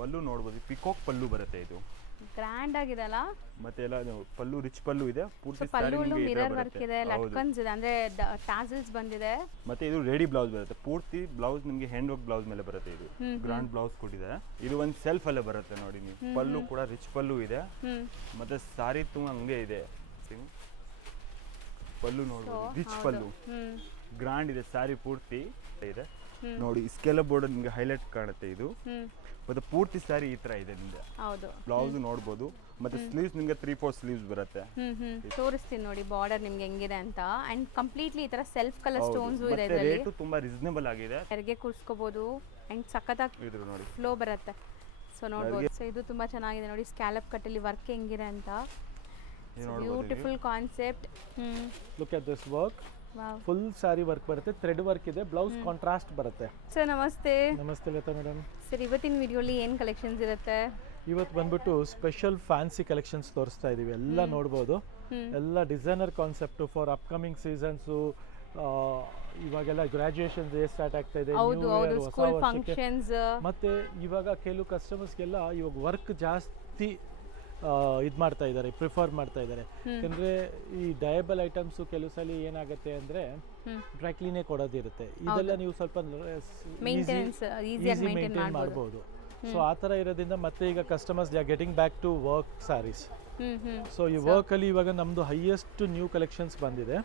ಪಲ್ಲು ನೋಡ್ಬೋದು, ಪಿಕಾಕ್ ಪಲ್ಲು ಬರುತ್ತೆ ಇದು. ಗ್ರ್ಯಾಂಡ್ ಆಗಿದೆ ಅಲ್ಲ. ಮತ್ತೆ ಎಲ್ಲ ಪಲ್ಲು ರಿಚ್ ಪಲ್ಲು ಇದೆ, ಪೂರ್ತಿ ಪಲ್ಲುಲು ಮಿರರ್ ವರ್ಕ್ ಇದೆ, ಲಟ್ಕನ್ಸ್ ಇದೆ, ಅಂದ್ರೆ ಟಾಸಲ್ಸ್ ಬಂದಿದೆ. ಮತ್ತೆ ಇದು ರೆಡಿ ಬ್ಲೌಸ್ ಬರುತ್ತೆ, ಪೂರ್ತಿ ಬ್ಲೌಸ್ ನಿಮಗೆ ಹ್ಯಾಂಡ್ ವರ್ಕ್ ಬ್ಲೌಸ್ ಮೇಲೆ ಬರುತ್ತೆ. ಇದು ಗ್ರಾಂಡ್ ಬ್ಲೌಸ್ ಕೊಟ್ಟಿದೆ. ಇದು ಒಂದು ಸೆಲ್ಫ್ ಅಲ್ಲೇ ಬರುತ್ತೆ ನೋಡಿ ನೀವು. ಪಲ್ಲು ಕೂಡ ರಿಚ್ ಪಲ್ಲು ಇದೆ, ಮತ್ತೆ ಸಾರಿ ತುಂಬ ಹಂಗೆ ಇದೆ. ಪಲ್ಲು ನೋಡ್ಬೋದು, ರಿಚ್ ಪಲ್ಲು ಗ್ರಾಂಡ್ ಇದೆ, ಸಾರಿ ಪೂರ್ತಿ ಇದೆ ನೋಡಿ. ಸ್ಕೆಲಪ್ ಬೋರ್ಡ್ ನಿಮಗೆ ಹೈಲೈಟ್ ಕಾಣುತ್ತೆ ಇದು. ಮತ್ತೆ ಪೂರ್ತಿ ಸಾರಿ ಈ ತರ ಇದೆ ನಿಮಗೆ. ಹೌದು, ಬ್ಲೌಸ್ ನೋಡಬಹುದು. ಮತ್ತೆ ಸ್ಲೀವ್ಸ್ ನಿಮಗೆ 3/4 ಸ್ಲೀವ್ಸ್ ಬರುತ್ತೆ. ತೋರಿಸ್ತೀನಿ ನೋಡಿ ಬಾರ್ಡರ್ ನಿಮಗೆ ಹೆಂಗಿದೆ ಅಂತ. ಅಂಡ್ ಕಂಪ್ಲೀಟ್ಲಿ ಈ ತರ ಸೆಲ್ಫ್ ಕಲರ್ ಸ್ಟೋನ್ಸ್ ಇದೆ. ಮತ್ತೆ ರೇಟ್ ತುಂಬಾ ರೀಸನೇಬಲ್ ಆಗಿದೆ. ಹೆರಿಗೆ ಕೂರಿಸ್ಕೋಬಹುದು ಅಂಡ್ ಸಖತ್ತಾಗಿ ಇದ್ರು ನೋಡಿ ಫ್ಲೋ ಬರುತ್ತೆ. ಸೊ ನೋಡಬಹುದು. ಸೊ ಇದು ತುಂಬಾ ಚೆನ್ನಾಗಿದೆ ನೋಡಿ, ಸ್ಕ್ಯಾಲಪ್ ಕಟ್ ಅಲ್ಲಿ ವರ್ಕ್ ಹೆಂಗಿದೆ ಅಂತ. Beautiful concept. Look at this work. Wow, full sari work ಬರುತ್ತೆ, ಥ್ರೆಡ್ ವರ್ಕ್ ಇದೆ, ಬ್ಲೌಸ್ ಕಾಂಟ್ರಾಸ್ಟ್ ಬರುತ್ತೆ. ಸರ್ ನಮಸ್ತೆ. ನಮಸ್ತೆ ಲತಾ ಮೇಡಮ್. ಸರ್ ಇವತ್ತಿನ ವಿಡಿಯೋಲಿ ಏನು ಕಲೆಕ್ಷನ್ಸ್ ಇರುತ್ತೆ? ಇವತ್ತು ಬಂದ್ಬಿಟ್ಟು ಸ್ಪೆಷಲ್ ಫ್ಯಾನ್ಸಿ ಕಲೆಕ್ಷನ್ಸ್ ತೋರಿಸ್ತಾ ಇದೀವಿ. ಎಲ್ಲ ನೋಡ್ಬೋದು, ಎಲ್ಲ designer concept for upcoming seasons. ಇವಾಗೆಲ್ಲ ಗ್ರಾಜುಯೇಷನ್ ಡೇ ಸ್ಟಾರ್ಟ್ ಆಗ್ತಾ ಇದೆ, ಸ್ಕೂಲ್ ಫಂಕ್ಷನ್ಸ್. ಮತ್ತೆ ಇವಾಗ ಕೆಲವು ಕಸ್ಟಮರ್ಸ್ಗೆಲ್ಲ ಇವಾಗ ವರ್ಕ್ ಜಾಸ್ತಿ ಇದು ಮಾಡ್ತಾ ಇದ್ದಾರೆ, ಪ್ರಿಫರ್ ಮಾಡ್ತಾ ಇದ್ದಾರೆ. ಯಾಕಂದ್ರೆ ಈ ಡಯಬಲ್ ಐಟಮ್ಸ್ ಕೆಲವು ಸಲ ಏನಾಗುತ್ತೆ ಅಂದ್ರೆ ಡ್ರೈ ಕ್ಲೀನೇ ಕೊಡೋದಿರುತ್ತೆ. ಇದೆಲ್ಲ ನೀವು ಸ್ವಲ್ಪ ಈಸಿ ಮೇಂಟೈನ್ ಮಾಡ್ಬೋದು. ಸೊ ಆ ಥರ ಇರೋದ್ರಿಂದ ಮತ್ತೆ ಈಗ customers are getting back to work saris. So ಈ ವರ್ಕ್ ಅಲ್ಲಿ ಇವಾಗ ನಮ್ದು ಹೈಯೆಸ್ಟ್ ನ್ಯೂ ಕಲೆಕ್ಷನ್ಸ್ ಬಂದಿದೆ.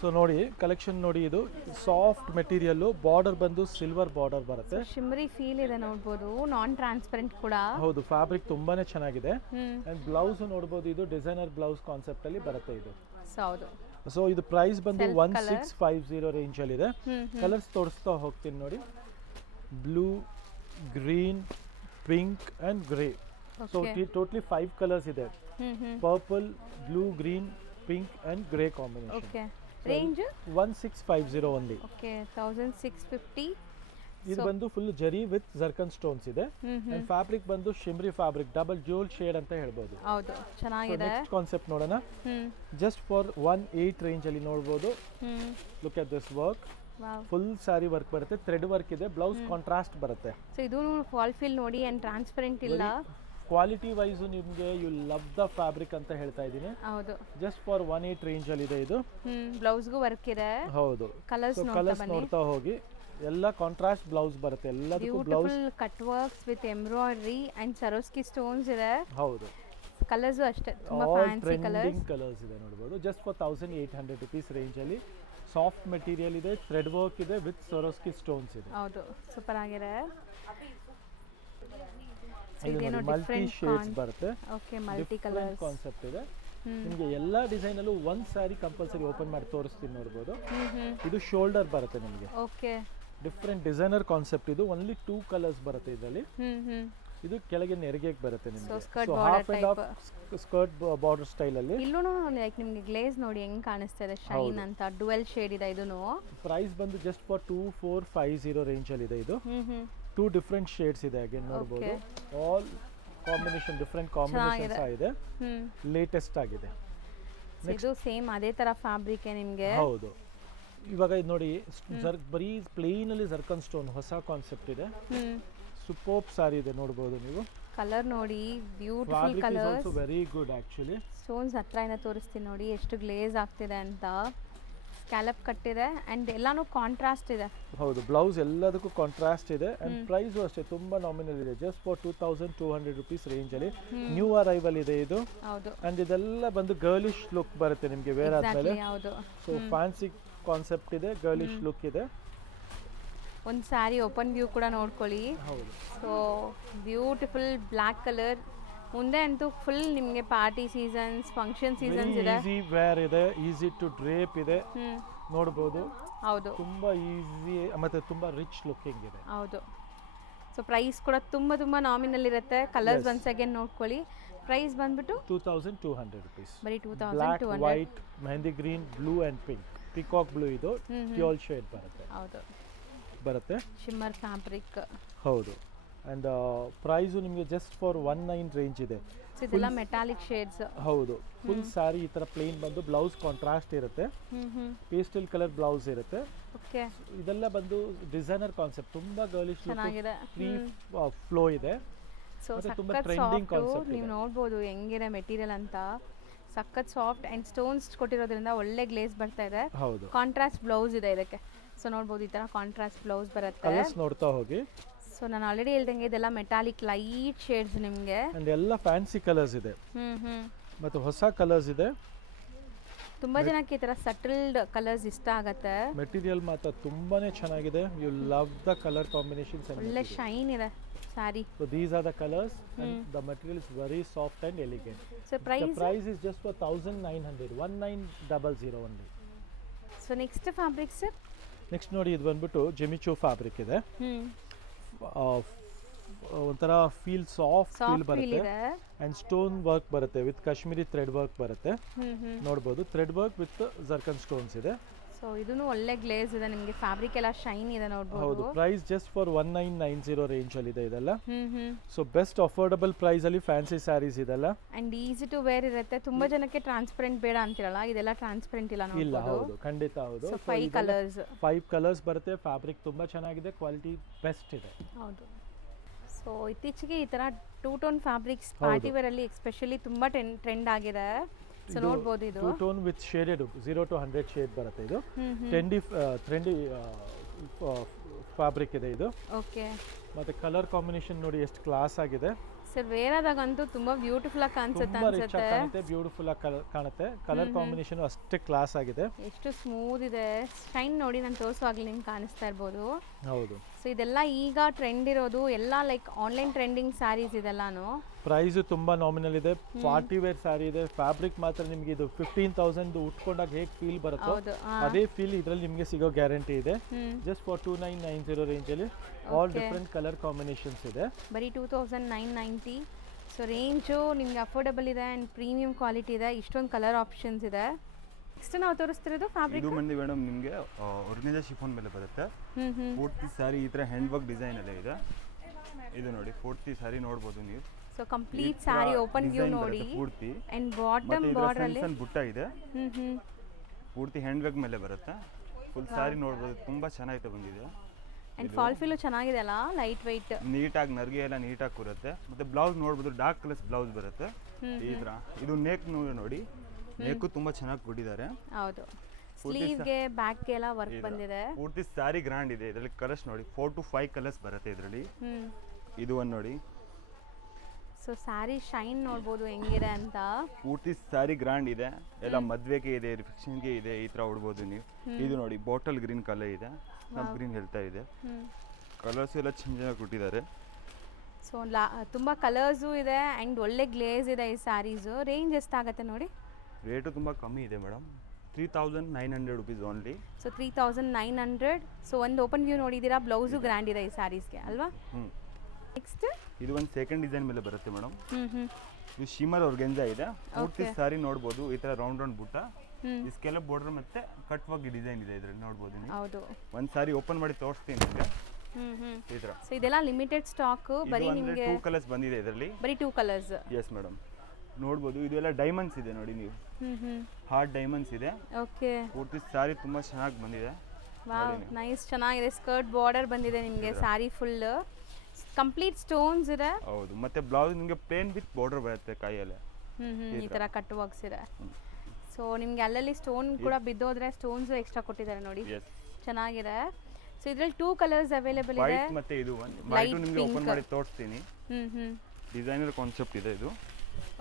ಸೊ ನೋಡಿ ಕಲೆಕ್ಷನ್ ನೋಡಿ, ಇದು ಸಾಫ್ಟ್ ಮೆಟೀರಿಯಲ್, ಬಾರ್ಡರ್ ಬಂದು ಸಿಲ್ವರ್ ಬಾರ್ಡರ್ ಬರುತ್ತೆ. ಶಿಮ್ರಿ ಫೀಲ್ ಇದೆ ನೋಡಬಹುದು, ನಾನ್ ಟ್ರಾನ್ಸ್ಪರೆಂಟ್ ಕೂಡ. ಹೌದು, ಫ್ಯಾಬ್ರಿಕ್ ತುಂಬಾನೇ ಚೆನ್ನಾಗಿದೆ. ಅಂಡ್ ಬ್ಲೌಸ್ ನೋಡಬಹುದು, ಇದು ಡಿಸೈನರ್ ಬ್ಲೌಸ್ ಕಾನ್ಸೆಪ್ಟ್ ಅಲ್ಲಿ ಬರುತ್ತೆ ಇದು. ಹೌದು. ಸೊ ಇದು ಪ್ರೈಸ್ ಬಂದು 1650 ರೇಂಜ್ ಅಲ್ಲಿ ಇದೆ. ಕಲರ್ಸ್ ತೋರಿಸ್ತಾ ಹೋಗ್ತೀನಿ ನೋಡಿ. Blue, green, pink and grey. So totally 5 colours ಇದೆ. Purple, blue, green, pink and grey combination. Okay, range 1650 only. Okay, 1650. ಇದು ಬಂದು full zari with zircon stones ಇದೆ. ಅಂಡ್ ಫ್ಯಾಬ್ರಿಕ್ ಬಂದು shimmery fabric, double dual shade ಅಂತ ಹೇಳ್ಬೋದು. ಹೌದು, ಚೆನ್ನಾಗಿದೆ. ನೆಕ್ಸ್ಟ್ ಕಾನ್ಸೆಪ್ಟ್ ನೋಡೋಣ. ಜಸ್ಟ್ ಫಾರ್ 18 ರೇಂಜ್ ಅಲ್ಲಿ ನೋಡಬಹುದು. Look at this work. Full sari work ಬರುತ್ತೆ, ಥ್ರೆಡ್ ವರ್ಕ್ ಇದೆ, ಬ್ಲೌಸ್ ಕಾಂಟ್ರಾಸ್ಟ್ ಬರುತ್ತೆ. ಸೊ ಇದು ಫಾಲ್ ಫಿಲ್ ನೋಡಿ ಅಂಡ್ ಟ್ರಾನ್ಸ್ಪರೆಂಟ್ ಇಲ್ಲ. ಕ್ವಾಲಿಟಿ ವೈಸ್ ನಿಮಗೆ ಯು ಲವ್ ದ ಫ್ಯಾಬ್ರಿಕ್ ಅಂತ ಹೇಳ್ತಾ ಇದ್ದೀನಿ. ಹೌದು, ಜಸ್ಟ್ ಫಾರ್ 18 ರೇಂಜ್ ಅಲ್ಲಿ ಇದೆ ಇದು. ಬ್ಲೌಸ್ಗೂ ವರ್ಕ್ ಇದೆ. ಹೌದು, ಕಲರ್ಸ್ ನೋಡ್ತಾ ಹೋಗಿ. ಎಲ್ಲ ಕಾಂಟ್ರಾಸ್ಟ್ ಬ್ಲೌಸ್ ಬರುತ್ತೆ, ಎಲ್ಲದಕ್ಕೂ blouse cut works with embroidery and ಸರೋಸ್ಕಿ stones ಇದೆ. ಹೌದು, ಕಲರ್ಸ್ ಅಷ್ಟೇ ತುಂಬಾ ಫ್ಯಾನ್ಸಿ ಕಲರ್ಸ್ ಇದೆ ನೋಡಬಹುದು. ಜಸ್ಟ್ ಫಾರ್ 1800 rupees ರೇಂಜ್ ಅಲ್ಲಿ ಸಾಫ್ಟ್ ಮೆಟೀರಿಯಲ್ ಇದೆ, ಥ್ರೆಡ್ ವರ್ಕ್ ಇದೆ ವಿತ್ ಸರೋಸ್ಕಿ ಸ್ಟೋನ್ಸ್ ಇದೆ. ಹೌದು, ಸೂಪರ್ ಆಗಿದೆ. ಮಲ್ಟಿ ಶೇಡ್ಸ್ ಬರುತ್ತೆ. ಓಕೆ, ಮಲ್ಟಿ ಕಲರ್ ಕಾನ್ಸೆಪ್ಟ್ ಇದೆ. ನಿಮಗೆ ಎಲ್ಲಾ ಡಿಸೈನ್ ಅಲ್ಲೂ ಒಂದ್ ಸಾರಿ ಕಂಪಲ್ಸರಿ ಓಪನ್ ಮಾಡಿ ತೋರಿಸ್ತೀನಿ ನೋಡಬಹುದು. ಇದು ಶೋಲ್ಡರ್ ಬರುತ್ತೆ ನಿಮಗೆ. Okay, different designer concept. ಇದು ಓನ್ಲಿ 2 ಕಲರ್ಸ್ ಬರುತ್ತೆ ಇದರಲ್ಲಿ. ಇದು ಕೆಳಗೆ ನೆರಿಗೆಗೆ ಬರುತ್ತೆ ನಿಮಗೆ. So half and half skirt border style ಅಲ್ಲಿ. ಇಲ್ಲೂ ಲೈಕ್ ನಿಮಗೆ ಗ್ಲೇಸ್ ನೋಡಿ ಹೆಂಗ್ ಕಾಣಿಸ್ತಾ ಇದೆ, ಶೈನ್ ಅಂತ. ಡುವೆಲ್ ಶೇಡ್ ಇದೆ. ಇದೂನು ಪ್ರೈಸ್ ಬಂದು ಜಸ್ಟ್ ಫಾರ್ 2450 ರೇಂಜ್ ಅಲ್ಲಿ ಇದೆ ಇದು. 2 ಡಿಫರೆಂಟ್ ಶೇಡ್ಸ್ ಇದೆ ಅಗೇನ್ ನೋಡಬಹುದು. ಆಲ್ ಕಾಂಬಿನೇಷನ್, ಡಿಫರೆಂಟ್ ಕಾಂಬಿನೇಷನ್ಸ್ ಇದೆ. ಲೇಟೆಸ್ಟ್ ಆಗಿದೆ. ಇದು ಸೇಮ್ ಅದೇ ತರ ಫ್ಯಾಬ್ರಿಕ್ ನಿಮಗೆ. ಹೌದು, ಇವಾಗ ಇದು ನೋಡಿ, ಬರೀ ಪ್ಲೇನ್ ಅಲ್ಲಿ ಜರ್ಕನ್ ಸ್ಟೋನ್, ಹೊಸ ಕಾನ್ಸೆಪ್ಟ್ ಇದೆ. ಸೂಪರ್ ಸಾರಿ ಇದೆ ನೋಡಬಹುದು ನೀವು. ಕಲರ್ ನೋಡಿ, beautiful colours, very good actually. Stones ಹತ್ರದಿಂದ ತೋರಿಸ್ತೀನಿ ನೋಡಿ ಎಷ್ಟು ಗ್ಲೇಸ್ ಆಗ್ತಿದೆ ಅಂತ. ಸ್ಕ್ಯಾಲಪ್ ಕಟ್ಟಿದೆ ಅಂಡ್ ಎಲ್ಲಾನು ಕಾಂಟ್ರಾಸ್ಟ್ ಇದೆ. ಹೌದು, ಬ್ಲೌಸ್ ಎಲ್ಲದಕ್ಕೂ ಕಾಂಟ್ರಾಸ್ಟ್ ಇದೆ. ಅಂಡ್ ಪ್ರೈಸ್ ಅಷ್ಟೇ ತುಂಬಾ ನಾಮಿನಲ್ ಇದೆ. ಜಸ್ಟ್ ಫಾರ್ 2200 rupees ರೇಂಜ್ ಅಲ್ಲಿ ನ್ಯೂ ಅರೈವಲ್ ಇದೆ ಇದು. ಹೌದು, ಅಂಡ್ ಇದೆಲ್ಲ ಬಂದು ಗರ್ಲಿಶ್ ಲುಕ್ ಬರುತ್ತೆ ನಿಮಗೆ ವೇರ್ ಆದ್ಮೇಲೆ. ಸೊ ಫ್ಯಾನ್ಸಿ ಕಾನ್ಸೆಪ್ಟ್ ಇದೆ, ಗರ್ಲಿಶ್ ಲುಕ್ ಇದೆ. ಒಂದು ಸ್ಯಾರಿ ಓಪನ್ ವ್ಯೂ ಕೂಡ ನೋಡ್ಕೊಳ್ಳಿ. ಹೌದು, ಸೊ ಬ್ಯೂಟಿಫುಲ್ ಬ್ಲ್ಯಾಕ್ ಕಲರ್. ಮುಂದೆ ಅಂತೂ ಫುಲ್ ನಿಮಗೆ ಪಾರ್ಟಿ ಸೀಸನ್ಸ್, ಫಂಕ್ಷನ್ ಸೀಸನ್ಸ್ ಇದೆ. ಈಸಿ ವೇರ್ ಇದೆ, ಈಸಿ ಟು ಡ್ರೇಪ್ ಇದೆ ನೋಡಬಹುದು. ಹೌದು, ತುಂಬಾ ಈಸಿ ಮತ್ತೆ ತುಂಬಾ ರಿಚ್ ಲುಕಿಂಗ್ ಇದೆ. ಹೌದು. ಸೊ ಪ್ರೈಸ್ ಕೂಡ ತುಂಬಾ ನಾಮಿನಲ್ ಇರುತ್ತೆ. ಕಲರ್ಸ್ ಒನ್ಸ್ ಅಗೇನ್ ನೋಡ್ಕೊಳ್ಳಿ. ಪ್ರೈಸ್ ಬಂದ್ಬಿಟ್ಟು 2200 rupees. ಬರೀ 2200. White, mehndi green, blue and pink, peacock blue ಇದು ಡ್ಯೂಯಲ್ ಶೇಡ್ ಬರುತ್ತೆ. Shimmer fabric. ಹೌದು, ಅಂಡ್ ಪ್ರೈಸ್ ನಿಮಗೆ ಜಸ್ಟ್ ಫಾರ್ 19 ರೇಂಜ್ ಇದೆ. ಇದೆಲ್ಲ ಮೆಟಾಲಿಕ್ ಶೇಡ್ಸ್. ಹೌದು, ಫುಲ್ ಸಾರಿ ಈ ತರ ಪ್ಲೇನ್ ಬಂದು ಬ್ಲೌಸ್ ಕಾಂಟ್ರಾಸ್ಟ್ ಇರುತ್ತೆ. ಪೇಸ್ಟಲ್ ಕಲರ್ ಬ್ಲೌಸ್ ಇರುತ್ತೆ. ಓಕೆ, ಇದೆಲ್ಲ ಬಂದು ಡಿಸೈನರ್ ಕಾನ್ಸೆಪ್ಟ್, ತುಂಬಾ ಗರ್ಲಿಶ್ ಲುಕ್, ಫ್ರೀ ಫ್ಲೋ ಇದೆ. ಸೊ ಮತ್ತೆ ತುಂಬಾ ಸಖತ್ ಟ್ರೆಂಡಿಂಗ್ ಸಾಫ್ಟು ಕಾನ್ಸೆಪ್ಟ್ ನೀವು ನೋಡ್ಬೋದು ಹೆಂಗಿದೆ ಮೆಟೀರಿಯಲ್ ಅಂತ. ಸಖತ್ ಸಾಫ್ಟ್ ಆ್ಯಂಡ್ ಸ್ಟೋನ್ಸ್ ಕೊಟ್ಟಿರೋದ್ರಿಂದ ಒಳ್ಳೆ ಗ್ಲೇಸ್ ಬರ್ತಾ ಇದೆ. ಹೌದು. ಕಾಂಟ್ರಾಸ್ಟ್ ಬ್ಲೌಸ್ ಇದೆ ಇದಕ್ಕೆ. ಸೊ ನೋಡ್ಬೋದು ಈ ಥರ ಕಾಂಟ್ರಾಸ್ಟ್ ಬ್ಲೌಸ್ ಬರುತ್ತೆ. ಕಲರ್ಸ್ ನೋಡ್ತಾ ಹೋಗಿ. ಸೊ ನಾನು ಆಲ್ರೆಡಿ ಹೇಳ್ದಂಗೆ ಇದೆಲ್ಲ ಮೆಟಾಲಿಕ್ ಲೈಟ್ ಶೇಡ್ಸ್ ನಿಮಗೆ. ಅಂಡ್ ಎಲ್ಲ ಫ್ಯಾನ್ಸಿ ಕಲರ್ಸ್ ಇದೆ. ಮತ್ತು ಹೊಸ ಕಲರ್ಸ್ ಇದೆ. ತುಂಬಾ ಜನಕ್ಕೆ ಈ ಥರ ಸಟಲ್ಡ್ ಕಲರ್ಸ್ ಇಷ್ಟ ಆಗತ್ತೆ. ಮೆಟೀರಿಯಲ್ ಮಾತ್ರ ತುಂಬಾನೇ ಚೆನ್ನಾಗಿದೆ. You love the colour combinations. ಒಳ್ಳೆ ಶೈನ್ ಇದೆ sari. So these are the colors and the material is very soft and elegant. So The price is just for 1900, 1900 only. So next fabrics next ನೋಡಿ ಇದು ಬಂದ್ಬಿಟ್ಟು ಜೆಮಿಚೋ fabric ಇದೆ. ಒಂಥರ feel soft feel ಬರುತ್ತೆ and stone work ಬರುತ್ತೆ with Kashmiri thread work ಬರುತ್ತೆ. ನೋಡ್ಬೋದು thread work with zircon stones ಇದೆ. ಸೊ ಇದೂನು ಒಳ್ಳೆ ಗ್ಲೇಸ್ ಇದೆ ನಿಮಗೆ. ಫ್ಯಾಬ್ರಿಕ್ ಎಲ್ಲ ಶೈನ್ ಇದೆ ನೋಡ್ಬೋದು. ಹೌದು. ಪ್ರೈಸ್ ಜಸ್ಟ್ ಫಾರ್ 1990 ರೇಂಜ್ ಅಲ್ಲಿ ಇದೆ ಇದೆಲ್ಲ. ಸೊ ಬೆಸ್ಟ್ ಅಫೋರ್ಡಬಲ್ ಪ್ರೈಸ್ ಅಲ್ಲಿ ಫ್ಯಾನ್ಸಿ ಸ್ಯಾರೀಸ್ ಇದೆಲ್ಲ. ಅಂಡ್ ಈಸಿ ಟು ವೇರ್ ಇರುತ್ತೆ. ತುಂಬಾ ಜನಕ್ಕೆ ಟ್ರಾನ್ಸ್ಪರೆಂಟ್ ಬೇಡ ಅಂತಿರಲ್ಲ, ಇದೆಲ್ಲ ಟ್ರಾನ್ಸ್ಪರೆಂಟ್ ಇಲ್ಲ ಇಲ್ಲ. ನೋಡ್ಬೋದು. ಹೌದು ಖಂಡಿತ ಹೌದು. 5 ಕಲರ್ಸ್ 5 ಕಲರ್ಸ್ ಬರುತ್ತೆ. ಫ್ಯಾಬ್ರಿಕ್ ತುಂಬಾ ಚೆನ್ನಾಗಿದೆ, ಕ್ವಾಲಿಟಿ ಬೆಸ್ಟ್ ಇದೆ. ಹೌದು. ಸೊ ಇತ್ತೀಚೆಗೆ ಈ ತರ 2 ಟೋನ್ ಫ್ಯಾಬ್ರಿಕ್ಸ್ ಪಾರ್ಟಿ ವೇರ್ ಅಲ್ಲಿ ಎಸ್ಪೆಷಲಿ ತುಂಬಾ ಟ್ರೆಂಡ್ ಆಗಿದೆ. ಸೊ ನೋಡ್ಬೋದು ಇದು 2 tone with shaded 0 to 100 shade ಬರುತ್ತೆ ಇದು. ಟ್ರೆಂಡಿ ಫ್ಯಾಬ್ರಿಕ್ ಇದೆ ಇದು. ಓಕೆ. ಮತ್ತೆ ಕಲರ್ ಕಾಂಬಿನೇಷನ್ ನೋಡಿ ಎಷ್ಟು ಕ್ಲಾಸ್ ಆಗಿದೆ. ಸರ್ ವೇರ್ ಆದಾಗಂತೂ ತುಂಬಾ ಬ್ಯೂಟಿಫುಲ್ ಆಗಿ ಕಾಣಿಸುತ್ತೆ ತುಂಬಾ ರಿಚ್ ಅನ್ಸುತ್ತೆ. ಆಗಿ ಕಾಣುತ್ತೆ, ಬ್ಯೂಟಿಫುಲ್ ಆಗಿ ಕಾಣುತ್ತೆ. ಕಲರ್ ಕಾಂಬಿನೇಷನ್ ಅಷ್ಟೇ ಕ್ಲಾಸ್ ಆಗಿದೆ. ಎಷ್ಟು ಸ್ಮೂತ್ ಇದೆ. ಶೈನ್ ನೋಡಿ ನಾನು ತೋರಿಸುವಾಗಲೇ ನಿಮ್ಗೆ ಕಾಣಿಸ್ತಾ ಇರ್ಬೋದು. ಹೌದು. ಸೊ ಇದೆಲ್ಲ ಈಗ ಟ್ರೆಂಡ್ ಇರೋದು ಎಲ್ಲ ಲೈಕ್ ಆನ್ಲೈನ್ ಟ್ರೆಂಡಿಂಗ್ ಸ್ಯಾರೀಸ್ ಇದೆಲ್ಲಾನು. ಪ್ರೈಸ್ ತುಂಬಾ ನಾಮಿನಲ್ ಇದೆ. ಪಾರ್ಟಿ ವೇರ್ ಸ್ಯಾರಿ ಇದೆ. ಫ್ಯಾಬ್ರಿಕ್ ಮಾತ್ರ ನಿಮಗೆ ಇದು 15,000 ಉಟ್ಕೊಂಡಾಗ ಹೇಗೆ ಫೀಲ್ ಬರುತ್ತೋ ಅದೇ ಫೀಲ್ ಇದರಲ್ಲಿ ನಿಮಗೆ ಸಿಗೋ ಗ್ಯಾರಂಟಿ ಇದೆ. ಜಸ್ಟ್ ಫಾರ್ 2990 ರೇಂಜ್ ಅಲ್ಲಿ ಆಲ್ ಡಿಫರೆಂಟ್ ಕಲರ್ ಕಾಂಬಿನೇಷನ್ಸ್ ಇದೆ. ಬರೀ 2990. ಸೊ ರೇಂಜು ನಿಮ್ಗೆ ಅಫೋರ್ಡಬಲ್ ಇದೆ ಆ್ಯಂಡ್ ಪ್ರೀಮಿಯಂ ಕ್ವಾಲಿಟಿ ಇದೆ. ಇಷ್ಟೊಂದು ಕಲರ್ ಆಪ್ಷನ್ಸ್ ಇದೆ. ನೆಕ್ಸ್ಟ್ ನಾವು ತೋರಿಸ್ತಿರೋದು ಫ್ಯಾಬ್ರಿಕ್. ಇದು ಬಂದು ಮೇಡಮ್ ನಿಮಗೆ ಒರಿಜಿನಲ್ ಶಿಫಾನ್ ಮೇಲೆ ಬರುತ್ತೆ. ಪೂರ್ತಿ ಸ್ಯಾರಿ ಈ ಥರ ಹ್ಯಾಂಡ್ ವರ್ಕ್ ಡಿಸೈನ್ ಅಲ್ಲೇ ಇದೆ. ಇದು ನೋಡಿ ಪೂರ್ತಿ ಸ್ಯಾರಿ ನೋಡ್ಬೋದು ನೀವು. So complete sari open view ನೋಡಿ. ಪೂರ್ತಿ ಅಂಡ್ ಬಾಟಮ್ ಬಾರ್ಡರ್ ಅಲ್ಲಿ ಸಣ್ಣ ಬುಟ್ಟ ಇದೆ. ಪೂರ್ತಿ ಹ್ಯಾಂಡ್ ವರ್ಕ್ ಮೇಲೆ ಬರುತ್ತೆ. ಫುಲ್ ಸ್ಯಾರಿ ನೋಡ್ಬೋದು, ತುಂಬಾ ಚೆನ್ನಾಗಿ ಬಂದಿದೆ. ಅಂಡ್ ಫಾಲ್ ಫೀಲು ಚೆನ್ನಾಗಿದೆ ಅಲ್ಲ, ಲೈಟ್ ವೈಟ್ ನೀಟಾಗಿ ನರ್ಗೆ ಎಲ್ಲ ನೀಟಾಗಿ ಕೂರುತ್ತೆ. ಮತ್ತೆ ಬ್ಲೌಸ್ ನೋಡ್ಬೋದು ಡಾರ್ಕ್ ಕಲರ್ಸ್ ಬ್ಲೌಸ್ ಬರುತ್ತೆ ಈ ಥರ. ಇದು ನೆಕ್ ನೋಡಿ, ನೆಕ್ಕು ತುಂಬಾ ಚೆನ್ನಾಗಿ ಕೊಟ್ಟಿದ್ದಾರೆ. ಹೌದು. ಸ್ಲೀವ್ಗೆ ಬ್ಯಾಕ್ಗೆ ಎಲ್ಲ ವರ್ಕ್ ಬಂದಿದೆ. ಪೂರ್ತಿ ಸ್ಯಾರಿ ಗ್ರ್ಯಾಂಡ್ ಇದೆ. ಇದರಲ್ಲಿ ಕಲರ್ಸ್ ನೋಡಿ 4 to 5 ಕಲರ್ಸ್ ಬರುತ್ತೆ ಇದರಲ್ಲಿ. ಇದು ಒಂದು ನೋಡಿ. ಸೊ ಸ್ಯಾರಿ ಶೈನ್ ನೋಡ್ಬೋದು ಹೆಂಗಿದೆ ಅಂತ. ಪೂರ್ತಿ ಸ್ಯಾರಿ ಗ್ರ್ಯಾಂಡ್ ಇದೆ. ಎಲ್ಲ ಮದ್ವೆಗೆ ಇದೆ, ರಿಸೆಪ್ಷನ್ಗೆ ಇದೆ, ಈ ತರ ಉಡ್ಬೋದು ನೀವು. ಇದು ನೋಡಿ ಬಾಟಲ್ ಗ್ರೀನ್ ಕಲರ್ ಇದೆ. ನಾವು ಗ್ರೀನ್ ಹೇಳ್ತಾ ಇದೆ. ಕಲರ್ಸ್ ಎಲ್ಲ ಚೆನ್ನಾಗಿ ಕೊಟ್ಟಿದ್ದಾರೆ. ಸೊ ತುಂಬಾ ಕಲರ್ಸು ಇದೆ ಆ್ಯಂಡ್ ಒಳ್ಳೆ ಗ್ಲೇಸ್ ಇದೆ ಈ ಸ್ಯಾರೀಸು. ರೇಂಜ್ ಎಷ್ಟಾಗುತ್ತೆ ನೋಡಿ. ರೇಟು ತುಂಬ ಕಮ್ಮಿ ಇದೆ madam. 3900 rupees only. So 3900. So ಒಂದು ಓಪನ್ ವ್ಯೂ ನೋಡಿದ್ದೀರಾ, ಬ್ಲೌಸು ಗ್ರ್ಯಾಂಡ್ ಇದೆ ಈ ಸ್ಯಾರೀಸ್ಗೆ ಅಲ್ವಾ. ನೆಕ್ಸ್ಟ್ ಇದು ಒಂದು ಸೆಕೆಂಡ್ ಡಿಸೈನ್ ಮೇಲೆ ಬರುತ್ತೆ ಮೇಡಮ್. ಇದು ಶಿಮರ್ ಆರ್ಗೆನ್ಜಾ ಇದೆ. ಪೂರ್ತಿ ಸ್ಯಾರಿ ನೋಡ್ಬೋದು ಈ ತರ ರೌಂಡ್ ರೌಂಡ್ ಬುಟ್ಟ. ಈ ಸ್ಕೆಲಪ್ ಬಾರ್ಡರ್ ಮತ್ತೆ ಕಟ್ ವರ್ಕ್ ಡಿಸೈನ್ ಇದೆ ಇದರಲ್ಲಿ ನೋಡ್ಬೋದು ನೀವು. ಹೌದು. ಒಂದು ಸಾರಿ ಓಪನ್ ಮಾಡಿ ತೋರಿಸ್ತೀನಿ ನಿಮಗೆ ಈ ತರ. ಸೊ ಇದೆಲ್ಲ ಲಿಮಿಟೆಡ್ ಸ್ಟಾಕ್. ಬರೀ ನಿಮಗೆ 2 ಕಲರ್ಸ್ ಬಂದಿದೆ ಇದರಲ್ಲಿ. ಬರೀ 2 ಕಲರ್ಸ್. Yes madam. ನೋಡ್ಬೋದು ಇದೆಲ್ಲ ಡೈಮಂಡ್ಸ್ ಇದೆ ನೋಡಿ ನೀವು. ಹಾರ್ಡ್ ಡೈಮಂಡ್ಸ್ ಇದೆ. ಓಕೆ. ಪೂರ್ತಿ ಸ್ಯಾರಿ ತುಂಬಾ ಚೆನ್ನಾಗಿ ಬಂದಿದೆ. ವಾವ್, ನೈಸ್, ಚೆನ್ನಾಗಿದೆ. ಸ್ಕರ್ಟ್ ಬಾರ್ಡರ್ ಬಂದಿದೆ ನಿಮಗೆ. ಸ್ಯಾರಿ ಫುಲ್ ಕಂಪ್ಲೀಟ್ ಸ್ಟೋನ್ಸ್ ಇದೆ. ಹೌದು. ಮತ್ತೆ ಬ್ಲೌಸ್ ನಿಮಗೆ ಪ್ಲೇನ್ ವಿತ್ ಬಾರ್ಡರ್ ಬರುತ್ತೆ ಕೈಯಲ್ಲೇ. ಈ ತರ ಕಟ್ ವರ್ಕ್ಸ್ ಇದೆ. ಸೊ ನಿಮ್ಗೆ ಅಲ್ಲಲ್ಲಿ ಸ್ಟೋನ್ ಕೂಡ ಬಿದ್ದೋದ್ರೆ ಸ್ಟೋನ್ಸ್ ಎಕ್ಸ್ಟ್ರಾ ಕೊಟ್ಟಿದ್ದಾರೆ ನೋಡಿ. ಚೆನ್ನಾಗಿದೆ. ಸೊ ಇದ್ರಲ್ಲಿ 2 ಕಲರ್ಸ್ ಅವೈಲೇಬಲ್ ಇದೆ. ವೈಟ್ ಮತ್ತೆ ಇದು ಒಂದು ವೈಟ್ ನಿಮಗೆ ಓಪನ್ ಮಾಡಿ ತೋರಿಸ್ತೀನಿ. ಡಿಸೈನರ್ ಕಾನ್ಸೆಪ್ಟ್ ಇದೆ ಇದು.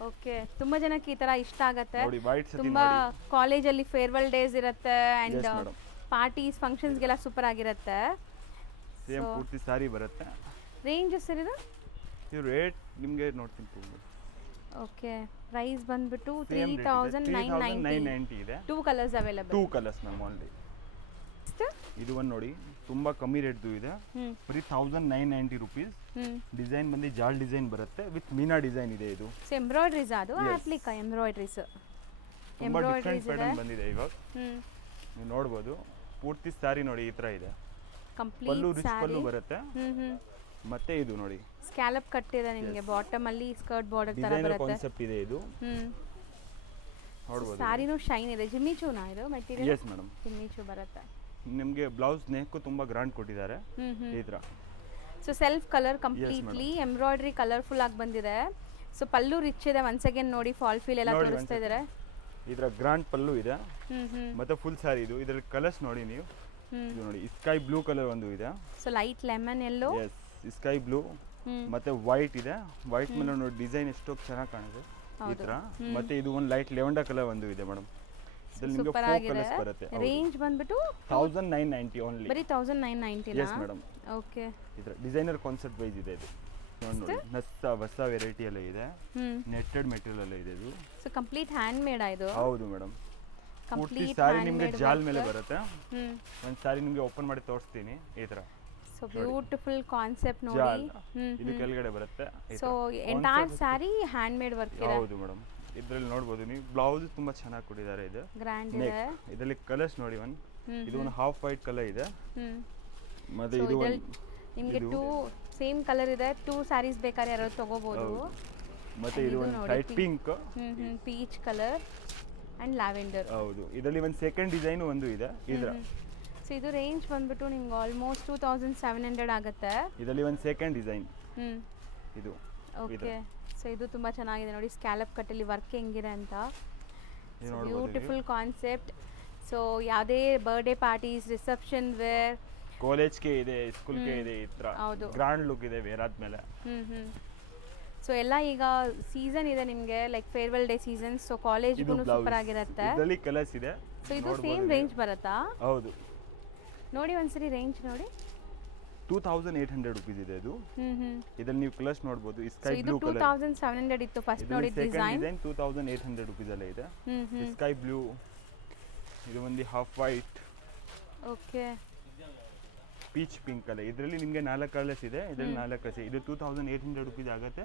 ಓಕೆ. ತುಂಬಾ ಜನಕ್ಕೆ ಈ ತರ ಇಷ್ಟ ಆಗುತ್ತೆ. ನೋಡಿ ವೈಟ್ ಸತಿ ತುಂಬಾ ಕಾಲೇಜಲ್ಲಿ ಫೇರ್ವೆಲ್ ಡೇಸ್ ಇರುತ್ತೆ ಅಂಡ್ Yes, madam. ಪಾರ್ಟೀಸ್ ಫಂಕ್ಷನ್ಸ್ಗೆಲ್ಲ ಸೂಪರ್ ಆಗಿರುತ್ತೆ. ಸೇಮ್ ಪೂರ್ತಿ ಸಾರಿ ಬರುತ್ತೆ. ರೇಂಜ್ ಸರ್ ಇದು ರೇಟ್ ನಿಮಗೆ ನೋಡ್ತೀನಿ ತುಂಬ. ಓಕೆ. ಪ್ರೈಸ್ ಬಂದ್ಬಿಟ್ಟು 3990 ಇದೆ. 2 colours available. 2 colours ma'am only. ಇದು ಒಂದು ನೋಡಿ ತುಂಬಾ ಕಮ್ಮಿ ರೇಟ್ದು ಇದೆ. ಬರೀ 1990 rupees. ಡಿಸೈನ್ ಬಂದು ಜಾಲ್ ಡಿಸೈನ್ ಬರುತ್ತೆ ವಿತ್ ಮೀನಾ ಡಿಸೈನ್ ಇದೆ ಇದು. ಸೊ ಎಂಬ್ರಾಯ್ಡ್ರೀಸ್ ಅದು ಅಪ್ಲಿಕಾ ಎಂಬ್ರಾಯ್ಡ್ರೀಸ್. ತುಂಬಾ ಡಿಫರೆಂಟ್ ಪ್ಯಾಟರ್ನ್ ಬಂದಿದೆ ಇವಾಗ. ನೀವು ನೋಡಬಹುದು ಪೂರ್ತಿ ಸಾರಿ ನೋಡಿ ಈ ತರ ಇದೆ. ಪಲ್ಲು ರಿಚ್ ಪಲ್ಲು ಬರುತ್ತೆ. ಮತ್ತೆ ಇದು ನೋಡಿ ಸ್ಕ್ಯಾಲಪ್ ಕಟ್ ಇದೆ ನಿಮಗೆ. ಬಾಟಮ್ ಅಲ್ಲಿ ಸ್ಕರ್ಟ್ ಬಾರ್ಡರ್ ತರ ಡಿಸೈನರ್ ಬರುತ್ತೆ. ಕಾನ್ಸೆಪ್ಟ್ ಇದೆ ಇದು. ನೋಡಬಹುದು. ಸಾರಿನೂ ಶೈನ್ ಇದೆ. ಜಿಮ್ಮಿಚೂನಾ ಇದು ಮೆಟೀರಿಯಲ್? ಎಸ್ ಮೇಡಂ, ಜಿಮ್ಮಿಚೂ ಬರುತ್ತೆ. ನಿಮಗೆ ಬ್ಲೌಸ್ ನೆಕ್ ತುಂಬಾ ಗ್ರ್ಯಾಂಡ್ ಕೊಟ್ಟಿದ್ದಾರೆ ಈ ತರ. So self colour completely embroidery colourful ಆಗಿ ಬಂದಿದೆ. ಸೊ ಪಲ್ಲು ರಿಚ್ ಇದೆ. ಒನ್ಸ್ ಅಗೇನ್ ನೋಡಿ ಫಾಲ್ ಫೀಲ್ ಎಲ್ಲ ತೋರಿಸ್ತಾ ಇದ್ದಾರೆ. ಇದರ ಗ್ರಾಂಡ್ ಪಲ್ಲು ಇದೆ ಹ್ಮ್ ಮತ್ತೆ ಫುಲ್ ಸಾರಿ ಇದು. ಇದರಲ್ಲಿ ಕಲರ್ಸ್ ನೋಡಿ ನೀವು, ಇದು ನೋಡಿ ಸ್ಕೈ ಬ್ಲೂ ಕಲರ್ ಒಂದು ಇದೆ. ಸೊ ಲೈಟ್ ಲೆಮನ್ ಎಲ್ಲೋ, ಎಸ್ ಸ್ಕೈ ಬ್ಲೂ ಮತ್ತೆ ವೈಟ್ ಇದೆ. ವೈಟ್ ಮೇಲೆ ನೋಡಿ ಡಿಸೈನ್ ಎಷ್ಟು ಚೆನ್ನಾಗಿ ಕಾಣಿದೆ ಈ ತರ. ಮತ್ತೆ ಇದು ಒಂದು ಲೈಟ್ ಲೆವೆಂಡರ್ ಕಲರ್ ಒಂದು ಇದೆ ಮೇಡಮ್. ಇದ್ರಲ್ಲಿ ನಿಮಗೆ 4 ಕಲರ್ಸ್ ಬರುತ್ತೆ. ರೇಂಜ್ ಬಂದ್ಬಿಟ್ಟು 1990 ಓನ್ಲಿ. ಬರೀ 1990 ಎಸ್ ಮೇಡಮ್. ಓಕೆ. ಇದರ ಡಿಸೈನರ್ ಕಾನ್ಸೆಪ್ಟ್ ವೈಸ್ ಇದೆ ಇದು. ನೋಡಿ ಹೊಸ ವೆರೈಟಿ ಎಲ್ಲ ಇದೆ. ನೆಟ್ಟೆಡ್ ಮೆಟೀರಿಯಲ್ ಎಲ್ಲ ಇದೆ ಇದು. ಸೊ ಕಂಪ್ಲೀಟ್ ಹ್ಯಾಂಡ್ ಮೇಡ್ ಇದು. ಹೌದು ಮೇಡಮ್. ಪೂರ್ತಿ ಸಾರಿ ನಿಮಗೆ ಜಾಲ್ ಮೇಲೆ ಬರುತ್ತೆ. ಒಂದು ಸಾರಿ ನಿಮಗೆ ಓಪನ್ ಮಾಡಿ ತೋರಿಸ್ತೀನಿ ಈ ತರ. ಸೊ ಬ್ಯೂಟಿಫುಲ್ ಕಾನ್ಸೆಪ್ಟ್ ನೋಡಿ. ಜಾಲ್ ಇದು ಕೆಳಗಡೆ ಬರುತ್ತೆ. ಸೊ ಎಂಟೈರ್ ಸಾರಿ ಹ್ಯಾಂಡ್ ಮೇಡ್ ವರ್ಕ್ ಇದೆ. ಹೌದು ಮೇಡಮ್. ಇದರಲ್ಲಿ ನೋಡಬಹುದು ನೀವು ಬ್ಲೌಸ್ ತುಂಬಾ ಚೆನ್ನಾಗಿ ಕೊಟ್ಟಿದ್ದಾರೆ. ಇದು ಗ್ರ್ಯಾಂಡ್ ಇದೆ. ಇದರಲ್ಲಿ ಕಲರ್ಸ್ ನೋಡಿ ಇದು ಒಂದು ಹಾಫ್ ವೈಟ್ ಕಲರ್ ಇದೆ. ಮತ್ತೆ ಇದು ನಿಮಗೆ 2 ಸೇಮ್ ಕಲರ್ ಇದೆ. 2 ಸ್ಯಾರೀಸ್ ಬೇಕಾದ್ರೆ ಯಾರು ತಗೋಬಹುದು. ಮತ್ತೆ ಇದು ಒಂದು light pink, peach colour and lavender. ಹೌದು. ಇದರಲ್ಲಿ ಒಂದು ಸೆಕೆಂಡ್ ಡಿಸೈನ್ ಒಂದು ಇದೆ ಇದರ. ಸೊ ಇದು ರೇಂಜ್ ಬಂದ್ಬಿಟ್ಟು ನಿಮ್ಗೆ ಆಲ್ಮೋಸ್ಟ್ 2700 ಆಗುತ್ತೆ. ಇದರಲ್ಲಿ ಒಂದು ಸೆಕೆಂಡ್ ಡಿಸೈನ್ ಇದು. ಓಕೆ. ಸೊ ಇದು ತುಂಬಾ ಚೆನ್ನಾಗಿದೆ ನೋಡಿ. ಸ್ಕ್ಯಾಲಪ್ ಕಟ್ಟಲ್ಲಿ ವರ್ಕ್ ಹೆಂಗಿದೆ ಅಂತ. Beautiful concept. ಸೊ ಯಾವುದೇ ಬರ್ಡೇ ಪಾರ್ಟೀಸ್, ರಿಸೆಪ್ಷನ್ ವೇರ್, ಕಾಲೇಜ್ಗೆ ಇದೆ, ಸ್ಕೂಲ್ಗೆ ಇದೆ, ಈ ತರ ಗ್ರ್ಯಾಂಡ್ ಲುಕ್ ಇದೆ ವೇರ್ ಆದ್ಮೇಲೆ. ಸೊ ಎಲ್ಲ ಈಗ ಸೀಸನ್ ಇದೆ ನಿಮಗೆ, like farewell day season. So ಕಾಲೇಜ್ಗೂ ಸೂಪರ್ ಆಗಿರುತ್ತೆ. ಇದರಲ್ಲಿ ಕಲರ್ಸ್ ಇದೆ. ಸೊ ಇದು ಸೇಮ್ ರೇಂಜ್ ಬರುತ್ತಾ? ಹೌದು. ನೋಡಿ ಒಂದ್ಸರಿ ರೇಂಜ್ ನೋಡಿ. 2800 ರೂಪೀಸ್ ಇದೆ ಇದು. ಇದರಲ್ಲಿ ನೀವು ಕಲರ್ಸ್ ನೋಡಬಹುದು. ಸ್ಕೈ ಬ್ಲೂ ಕಲರ್ 2700 ಇತ್ತು ಫಸ್ಟ್ ನೋಡಿ ಡಿಸೈನ್. 2800 ರೂಪೀಸ್ ಅಲ್ಲೇ ಇದೆ. ಸ್ಕೈ ಬ್ಲೂ, ಇದು ಒಂದು half white, okay, peach pink ಅಲ್ಲ. ಇದರಲ್ಲಿ ನಿಮಗೆ 4 ಕಲರ್ಸ್ ಇದೆ. ಇದರಲ್ಲಿ 4 ಕಲರ್ಸ್. ಇದು 2800 ರೂಪೀಸ್ ಆಗುತ್ತೆ.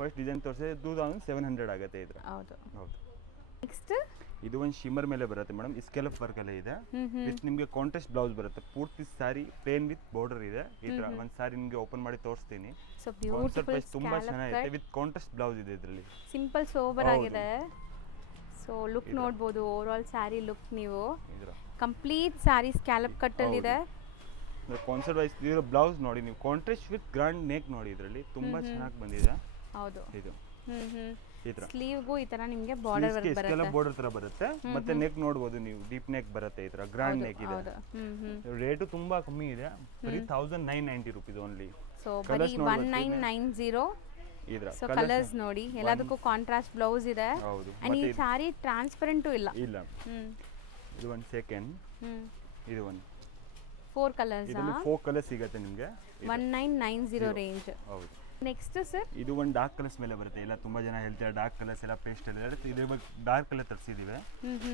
ಫಸ್ಟ್ ಡಿಸೈನ್ ತೋರಿಸಿದ್ರೆ 2700 ಆಗುತ್ತೆ ಇದ್ರ. ಹೌದು ಹೌದು. ನೆಕ್ಸ್ಟ್ ಇದು ಒಂದು ಶಿಮ್ಮರ್ ಮೇಲೆ ಬರುತ್ತೆ ಮೇಡಮ್. ಸ್ಕೆಲಪ್ ವರ್ಕ್ ಎಲ್ಲ ಇದೆ. ವಿತ್ ನಿಮಗೆ ಕಾಂಟ್ರಾಸ್ಟ್ ಬ್ಲೌಸ್ ಬರುತ್ತೆ. ಪೂರ್ತಿ ಸಾರಿ ಪ್ಲೇನ್ ವಿತ್ ಬಾರ್ಡರ್ ಇದೆ ಈ ತರ. ಒಂದು ಸಾರಿ ನಿಮಗೆ ಓಪನ್ ಮಾಡಿ ತೋರಿಸ್ತೀನಿ. ಸೊ ಬ್ಯೂಟಿಫುಲ್ ತುಂಬಾ ಚೆನ್ನಾಗಿದೆ. ವಿತ್ ಕಾಂಟ್ರಾಸ್ಟ್ ಬ್ಲೌಸ್ ಇದೆ ಇದರಲ್ಲಿ. ಸಿಂಪಲ್ ಸೋಬರ್ ಆಗಿದೆ. ಸೊ ಲುಕ್ ನೋಡಬಹುದು. ಓವರ್ ಆಲ್ ಸಾರಿ ಲುಕ್ ನೀವು ಕಂಪ್ಲೀಟ್ ಸಾರಿ ಸ್ಕ್ಯಾಲಪ್ ಕಟ್ ಅಲ್ಲಿ ಇದೆ. ಕಾನ್ಸೆಪ್ಟ್ ವೈಸ್ ಇದರ ಬ್ಲೌಸ್ ನೋಡಿ ನೀವು. ಕಾಂಟ್ರಾಸ್ಟ್ ವಿತ್ ಗ್ರ್ಯಾಂಡ್ ನೆಕ್ ನೋಡಿ ಇದರಲ್ಲಿ ತುಂಬಾ ಚೆನ್ನಾಗಿ ಬಂದಿದೆ. ಹೌದು. ಇದು ಈ ತರ ಸ್ಲೀವ್ಗೂ ಈ ತರ ನಿಮಗೆ ಬಾರ್ಡರ್ ವರ್ಕ್ ಬರುತ್ತೆ. ಸ್ಕೆಲಪ್ ಬಾರ್ಡರ್ ತರ ಬರುತ್ತೆ. ಮತ್ತೆ ನೆಕ್ ನೋಡಬಹುದು ನೀವು. ಡೀಪ್ ನೆಕ್ ಬರುತ್ತೆ ಈ ತರ. ಗ್ರ್ಯಾಂಡ್ ನೆಕ್ ಇದೆ. ರೇಟ್ ತುಂಬಾ ಕಮ್ಮಿ ಇದೆ. ಬರೀ 1990 ರೂಪೀಸ್ ಓನ್ಲಿ. ಸೊ ಬರೀ 1990 ಇದರ. ಸೊ ಕಲರ್ಸ್ ನೋಡಿ. ಎಲ್ಲದಕ್ಕೂ ಕಾಂಟ್ರಾಸ್ಟ್ ಬ್ಲೌಸ್ ಇದೆ. ಹೌದು. ಅಂಡ್ ಈ ಸಾರಿ ಟ್ರಾನ್ಸ್ಪರೆಂಟ್ ಇಲ್ಲ. ಇದು ಒಂದು ಸೆಕೆಂಡ್. ಇದು ಒಂದು 4 ಕಲರ್ಸ್. ಇದರಲ್ಲಿ 4 ಕಲರ್ಸ್ ಸಿಗುತ್ತೆ ನಿಮಗೆ. 1990 ರೇಂಜ್. ಹೌದು. ನೆಕ್ಸ್ಟ್ ಸರ್ ಇದು ಒಂದು ಡಾರ್ಕ್ ಕಲರ್ಸ್ ಮೇಲೆ ಬರುತ್ತೆ. ಎಲ್ಲ ತುಂಬಾ ಜನ ಹೇಳ್ತಾರೆ ಡಾರ್ಕ್ ಕಲರ್ಸ್ ಎಲ್ಲ ಪೇಸ್ಟ್ ಎಲ್ಲ ಇರುತ್ತೆ. ಇದ್ರ ಬಗ್ಗೆ ಡಾರ್ಕ್ ಕಲರ್ ತರಿಸಿದೀವಿ.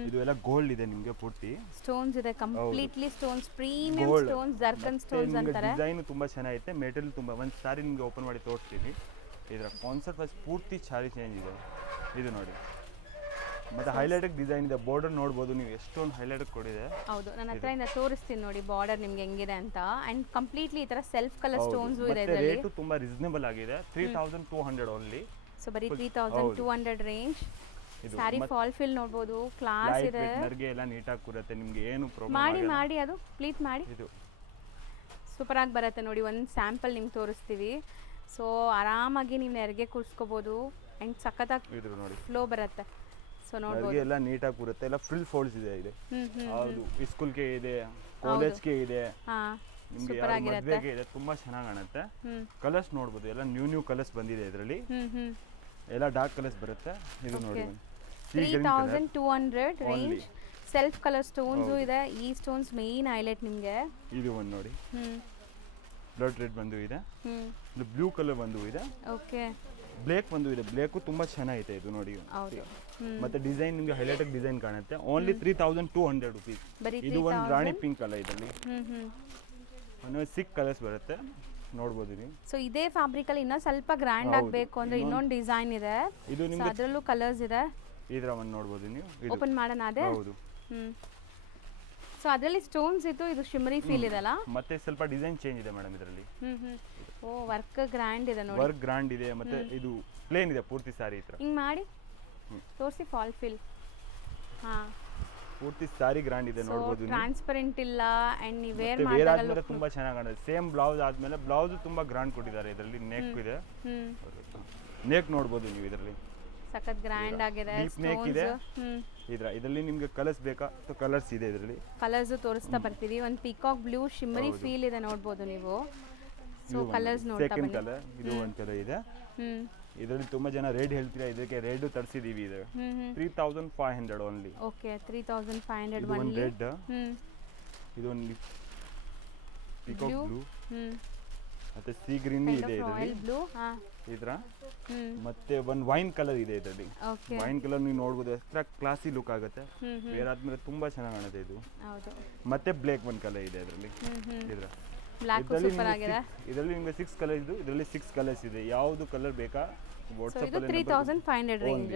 ಇದು ಎಲ್ಲ ಗೋಲ್ಡ್ ಇದೆ ನಿಮಗೆ. ಪೂರ್ತಿ ಸ್ಟೋನ್ಸ್ ಇದೆ. Completely stones, premium stones, ಜರ್ಕನ್ stones ಅಂತಾರೆ. ಡಿಸೈನ್ ತುಂಬಾ ಚೆನ್ನಾಗಿದೆ. ಮೆಟೀರಿಯಲ್ ತುಂಬಾ. ಒಂದು ಸಾರಿ ನಿಮಗೆ ಓಪನ್ ಮಾಡಿ ತೋರಿಸ್ತೀನಿ. ಇದರ ಕಾನ್ಸೆಪ್ಟ್ ವೈಸ್ ಪೂರ್ತಿ ಸಾರಿ ಚೇಂಜ್ ಇದೆ. ಇದು ನೋಡಿ. ಮತ್ತೆ ಹೈಲೈಟೆಡ್ ಡಿಸೈನ್ ಇದೆ. ಬಾರ್ಡರ್ ನೋಡಬಹುದು ನೀವು. ಎಷ್ಟೊಂದು ಹೈಲೈಟ್ ಕೊಡಿದೆ. ಹೌದು. ನನ್ನ ಹತ್ರ ಇಂದ ತೋರಿಸ್ತೀನಿ ನೋಡಿ ಬಾರ್ಡರ್ ನಿಮಗೆ ಹೆಂಗಿದೆ ಅಂತ. ಅಂಡ್ ಕಂಪ್ಲೀಟ್ಲಿ ಈ ತರ ಸೆಲ್ಫ್ ಕಲರ್ ಸ್ಟೋನ್ಸ್ ಇದೆ ಇದರಲ್ಲಿ. ರೇಟ್ ತುಂಬಾ ರೀಸನೇಬಲ್ ಆಗಿದೆ. 3200 ಓನ್ಲಿ. ಸೊ ಬರೀ 3200 ರೇಂಜ್. ಸಾರಿ ಫಾಲ್ ಫಿಲ್ ನೋಡಬಹುದು. ಕ್ಲಾಸ್ ಇದೆ. ನರ್ಗೆ ಎಲ್ಲ ನೀಟಾಗಿ ಕೂರುತ್ತೆ. ನಿಮಗೆ ಏನು ಪ್ರಾಬ್ಲಮ್ ಮಾಡಿ ಅದು ಪ್ಲೀಟ್ ಮಾಡಿ. ಇದು ಸೂಪರ್ ಆಗಿ ಬರುತ್ತೆ ನೋಡಿ. ಒಂದು ಸ್ಯಾಂಪಲ್ ನಿಮ್ಗೆ ತೋರಿಸ್ತೀವಿ. ಸೊ ಆರಾಮಾಗಿ ನೀವು ನೆರಿಗೆ ಕೂರಿಸ್ಕೋಬಹುದು. ಅಂಡ್ ಸಖತ್ತಾಗಿ ಇದು ನೋಡಿ ಫ್ಲೋ ಬರುತ್ತೆ. ಸೊ ನೋಡಬಹುದು. ಎಲ್ಲ ನೀಟಾಗಿ ಕೂರುತ್ತೆ. ಎಲ್ಲ ಫುಲ್ ಫೋಲ್ಡ್ಸ್ ಇದೆ. ಹೌದು. ಸ್ಕೂಲ್ಗೆ ಇದೆ, ಕಾಲೇಜ್ಗೆ ಇದೆ, ನಿಮಗೆ ಮದುವೆಗೆ ಇದೆ. ತುಂಬಾ ಚೆನ್ನಾಗಿ ಕಾಣುತ್ತೆ. ಕಲರ್ಸ್ ನೋಡಬಹುದು. ಎಲ್ಲ ನ್ಯೂ ಕಲರ್ಸ್ ಬಂದಿದೆ ಇದರಲ್ಲಿ. ಎಲ್ಲ ಡಾರ್ಕ್ ಕಲರ್ಸ್ ಬರುತ್ತೆ. ಇದು ನೋಡಿ 3200 ರೇಂಜ್. ಸೆಲ್ಫ್ ಕಲರ್ ಸ್ಟೋನ್ಸ್ ಇದೆ. ಈ ಸ್ಟೋನ್ಸ್ ಮೇನ್ ಹೈಲೈಟ್ ನಿಮಗೆ. ಇದು ಒಂದು ನೋಡಿ. ಬ್ಲಡ್ ರೆಡ್ ಬಂದು ಇದೆ. ಇದು ಬ್ಲೂ ಕಲರ್ ಬಂದು ಇದೆ. ಓಕೆ. ಬ್ಲೇಕ್ ಬಂದು ಇದೆ. ಬ್ಲೇಕು ತುಂಬಾ ಚೆನ್ನಾಗಿದೆ ಇದು ನೋಡಿ. ಮತ್ತೆ ಡಿಸೈನ್ ನಿಮಗೆ ಹೈಲೈಟೆಡ್ ಡಿಸೈನ್ ಕಾಣುತ್ತೆ. Only 3200 rupees. ಇದು ಒಂದು ರಾಣಿ ಪಿಂಕ್ ಅಲ್ಲ. ಇದರಲ್ಲಿ 6 ಕಲರ್ಸ್ ಬರುತ್ತೆ. ನೋಡಬಹುದು ನೀವು. ಸೊ ಇದೇ ಫ್ಯಾಬ್ರಿಕ್ ಅಲ್ಲಿ ಇನ್ನ ಸ್ವಲ್ಪ ಗ್ರ್ಯಾಂಡ್ ಆಗಬೇಕು ಅಂದ್ರೆ ಇನ್ನೊಂದು ಡಿಸೈನ್ ಇದೆ. ಇದು ನಿಮಗೆ ಅದರಲ್ಲೂ ಕಲರ್ಸ್ ಇದೆ. ಇದರ ಒಂದು ನೋಡಬಹುದು ನೀವು. ಓಪನ್ ಮಾಡೋಣ ಅದೇ. ಹೌದು. ಸೊ ಅದರಲ್ಲಿ ಸ್ಟೋನ್ಸ್ ಇತ್ತು. ಇದು ಶಿಮರಿ ಫೀಲ್ ಇದೆ ಅಲ್ಲ. ಮತ್ತೆ ಸ್ವಲ್ಪ ಡಿಸೈನ್ ಚೇಂಜ್ ಇದೆ ಮೇಡಮ್ ಇದರಲ್ಲಿ. ಓ ವರ್ಕ್ ಗ್ರ್ಯಾಂಡ್ ಇದೆ ನೋಡಿ. ವರ್ಕ್ ಗ್ರ್ಯಾಂಡ್ ಇದೆ. ಮತ್ತೆ ಇದು ಪ್ಲೇನ್ ಇದೆ ಪೂರ್ತಿ ಸಾರಿ ಈ ತರ. ಹಿಂಗ್ ಮಾಡಿ ತೋರಿಸಿ ಫಾಲ್ ಫಿಲ್. ಹಾ ಪೂರ್ತಿ ಸಾರಿ ಗ್ರ್ಯಾಂಡ್ ಇದೆ ನೋಡ್ಬೋದು ನೀವು. ಟ್ರಾನ್ಸ್ಪರೆಂಟ್ ಇಲ್ಲ ಅಂಡ್ ನೀವು ವೇರ್ ಮತ್ತೆ ವೇರ್ ಮಾಡಿದಾಗ ಆದ್ಮೇಲೆ ತುಂಬಾ ಚೆನ್ನಾಗಿ ಕಾಣುತ್ತೆ. ಸೇಮ್ ಬ್ಲೌಸ್ ಆದ್ಮೇಲೆ ಬ್ಲೌಸ್ ತುಂಬಾ ಗ್ರ್ಯಾಂಡ್ ಕೊಟ್ಟಿದ್ದಾರೆ. ಇದರಲ್ಲಿ ನೆಕ್ ಇದೆ, ನೆಕ್ ನೋಡ್ಬೋದು ನೀವು. ಇದರಲ್ಲಿ ಸಖತ್ ಗ್ರ್ಯಾಂಡ್ ಆಗಿದೆ. ಡೀಪ್ ನೆಕ್ ಇದೆ. ಇದರಲ್ಲಿ ನಿಮ್ಗೆ ಕಲರ್ಸ್ ಬೇಕಾ ಕಲರ್ಸ್ ಇದೆ. ಇದರಲ್ಲಿ ಕಲರ್ಸ್ ತೋರಿಸ್ತಾ ಬರ್ತೀವಿ. ಒಂದು ಪಿಕಾಕ್ ಬ್ಲೂ ಶಿಮ್ಮರಿ ಫೀಲ್ ಇದೆ ನೋಡ್ಬೋದು ನೀವು. ಸೊ ಕಲರ್ಸ್ ನೋಡ್ತಾ ಸೆಕೆಂಡ್ ಬನ್ನಿ. ಕಲರ್ ಇದು ಒಂದು ಕಲರ್ ಇದೆ. ಇದರಲ್ಲಿ ತುಂಬಾ ಜನ ರೇಟ್ ಹೇಳ್ತೀರಾ, ಇದಕ್ಕೆ ರೇಟ್ ತರಿಸಿದೀವಿ. ಇದು 3500 ಓನ್ಲಿ. ಓಕೆ 3500 ಇದು ಒಂದು ಒನ್ಲಿ. ರೆಡ್, ಇದು ಒಂದು ಪಿಕಾಕ್ ಬ್ಲೂ, ಮತ್ತೆ ಸೀ ಗ್ರೀನ್ ಇದೆ ಇದರಲ್ಲಿ. Royal blue. ಇದ್ರ ಮತ್ತೆ ಒಂದು ವೈನ್ ಕಲರ್ ಇದೆ ಇದರಲ್ಲಿ. ಓಕೆ ವೈನ್ ಕಲರ್ ನೀವು ನೋಡ್ಬೋದು, ಎಕ್ಸ್ಟ್ರಾ ಕ್ಲಾಸಿ ಲುಕ್ ಆಗುತ್ತೆ. ಬೇರೆ ಆದ್ಮೇಲೆ ತುಂಬಾ ಚೆನ್ನಾಗಿ ಕಾಣುತ್ತೆ ಇದು. ಹೌದು. ಮತ್ತೆ ಬ್ಲ್ಯಾಕ್ ಒಂದು ಕಲರ್ ಇದೆ ಇದರಲ್ಲಿ. ಇದ್ರ ಬ್ಲ್ಯಾಕ್ ಸೂಪರ್ ಆಗಿದೆ. ಇದರಲ್ಲಿ ನಿಮಗೆ 6 ಕಲರ್ ಇದು, ಇದರಲ್ಲಿ 6 ಕಲರ್ಸ್ ಇದೆ. ಯಾವುದು ಕಲರ್ ಬೇಕಾ ಸೊ ವಾಟ್ಸ್ಆಪ್ ಇದು 3500 ರೇಂಜ್.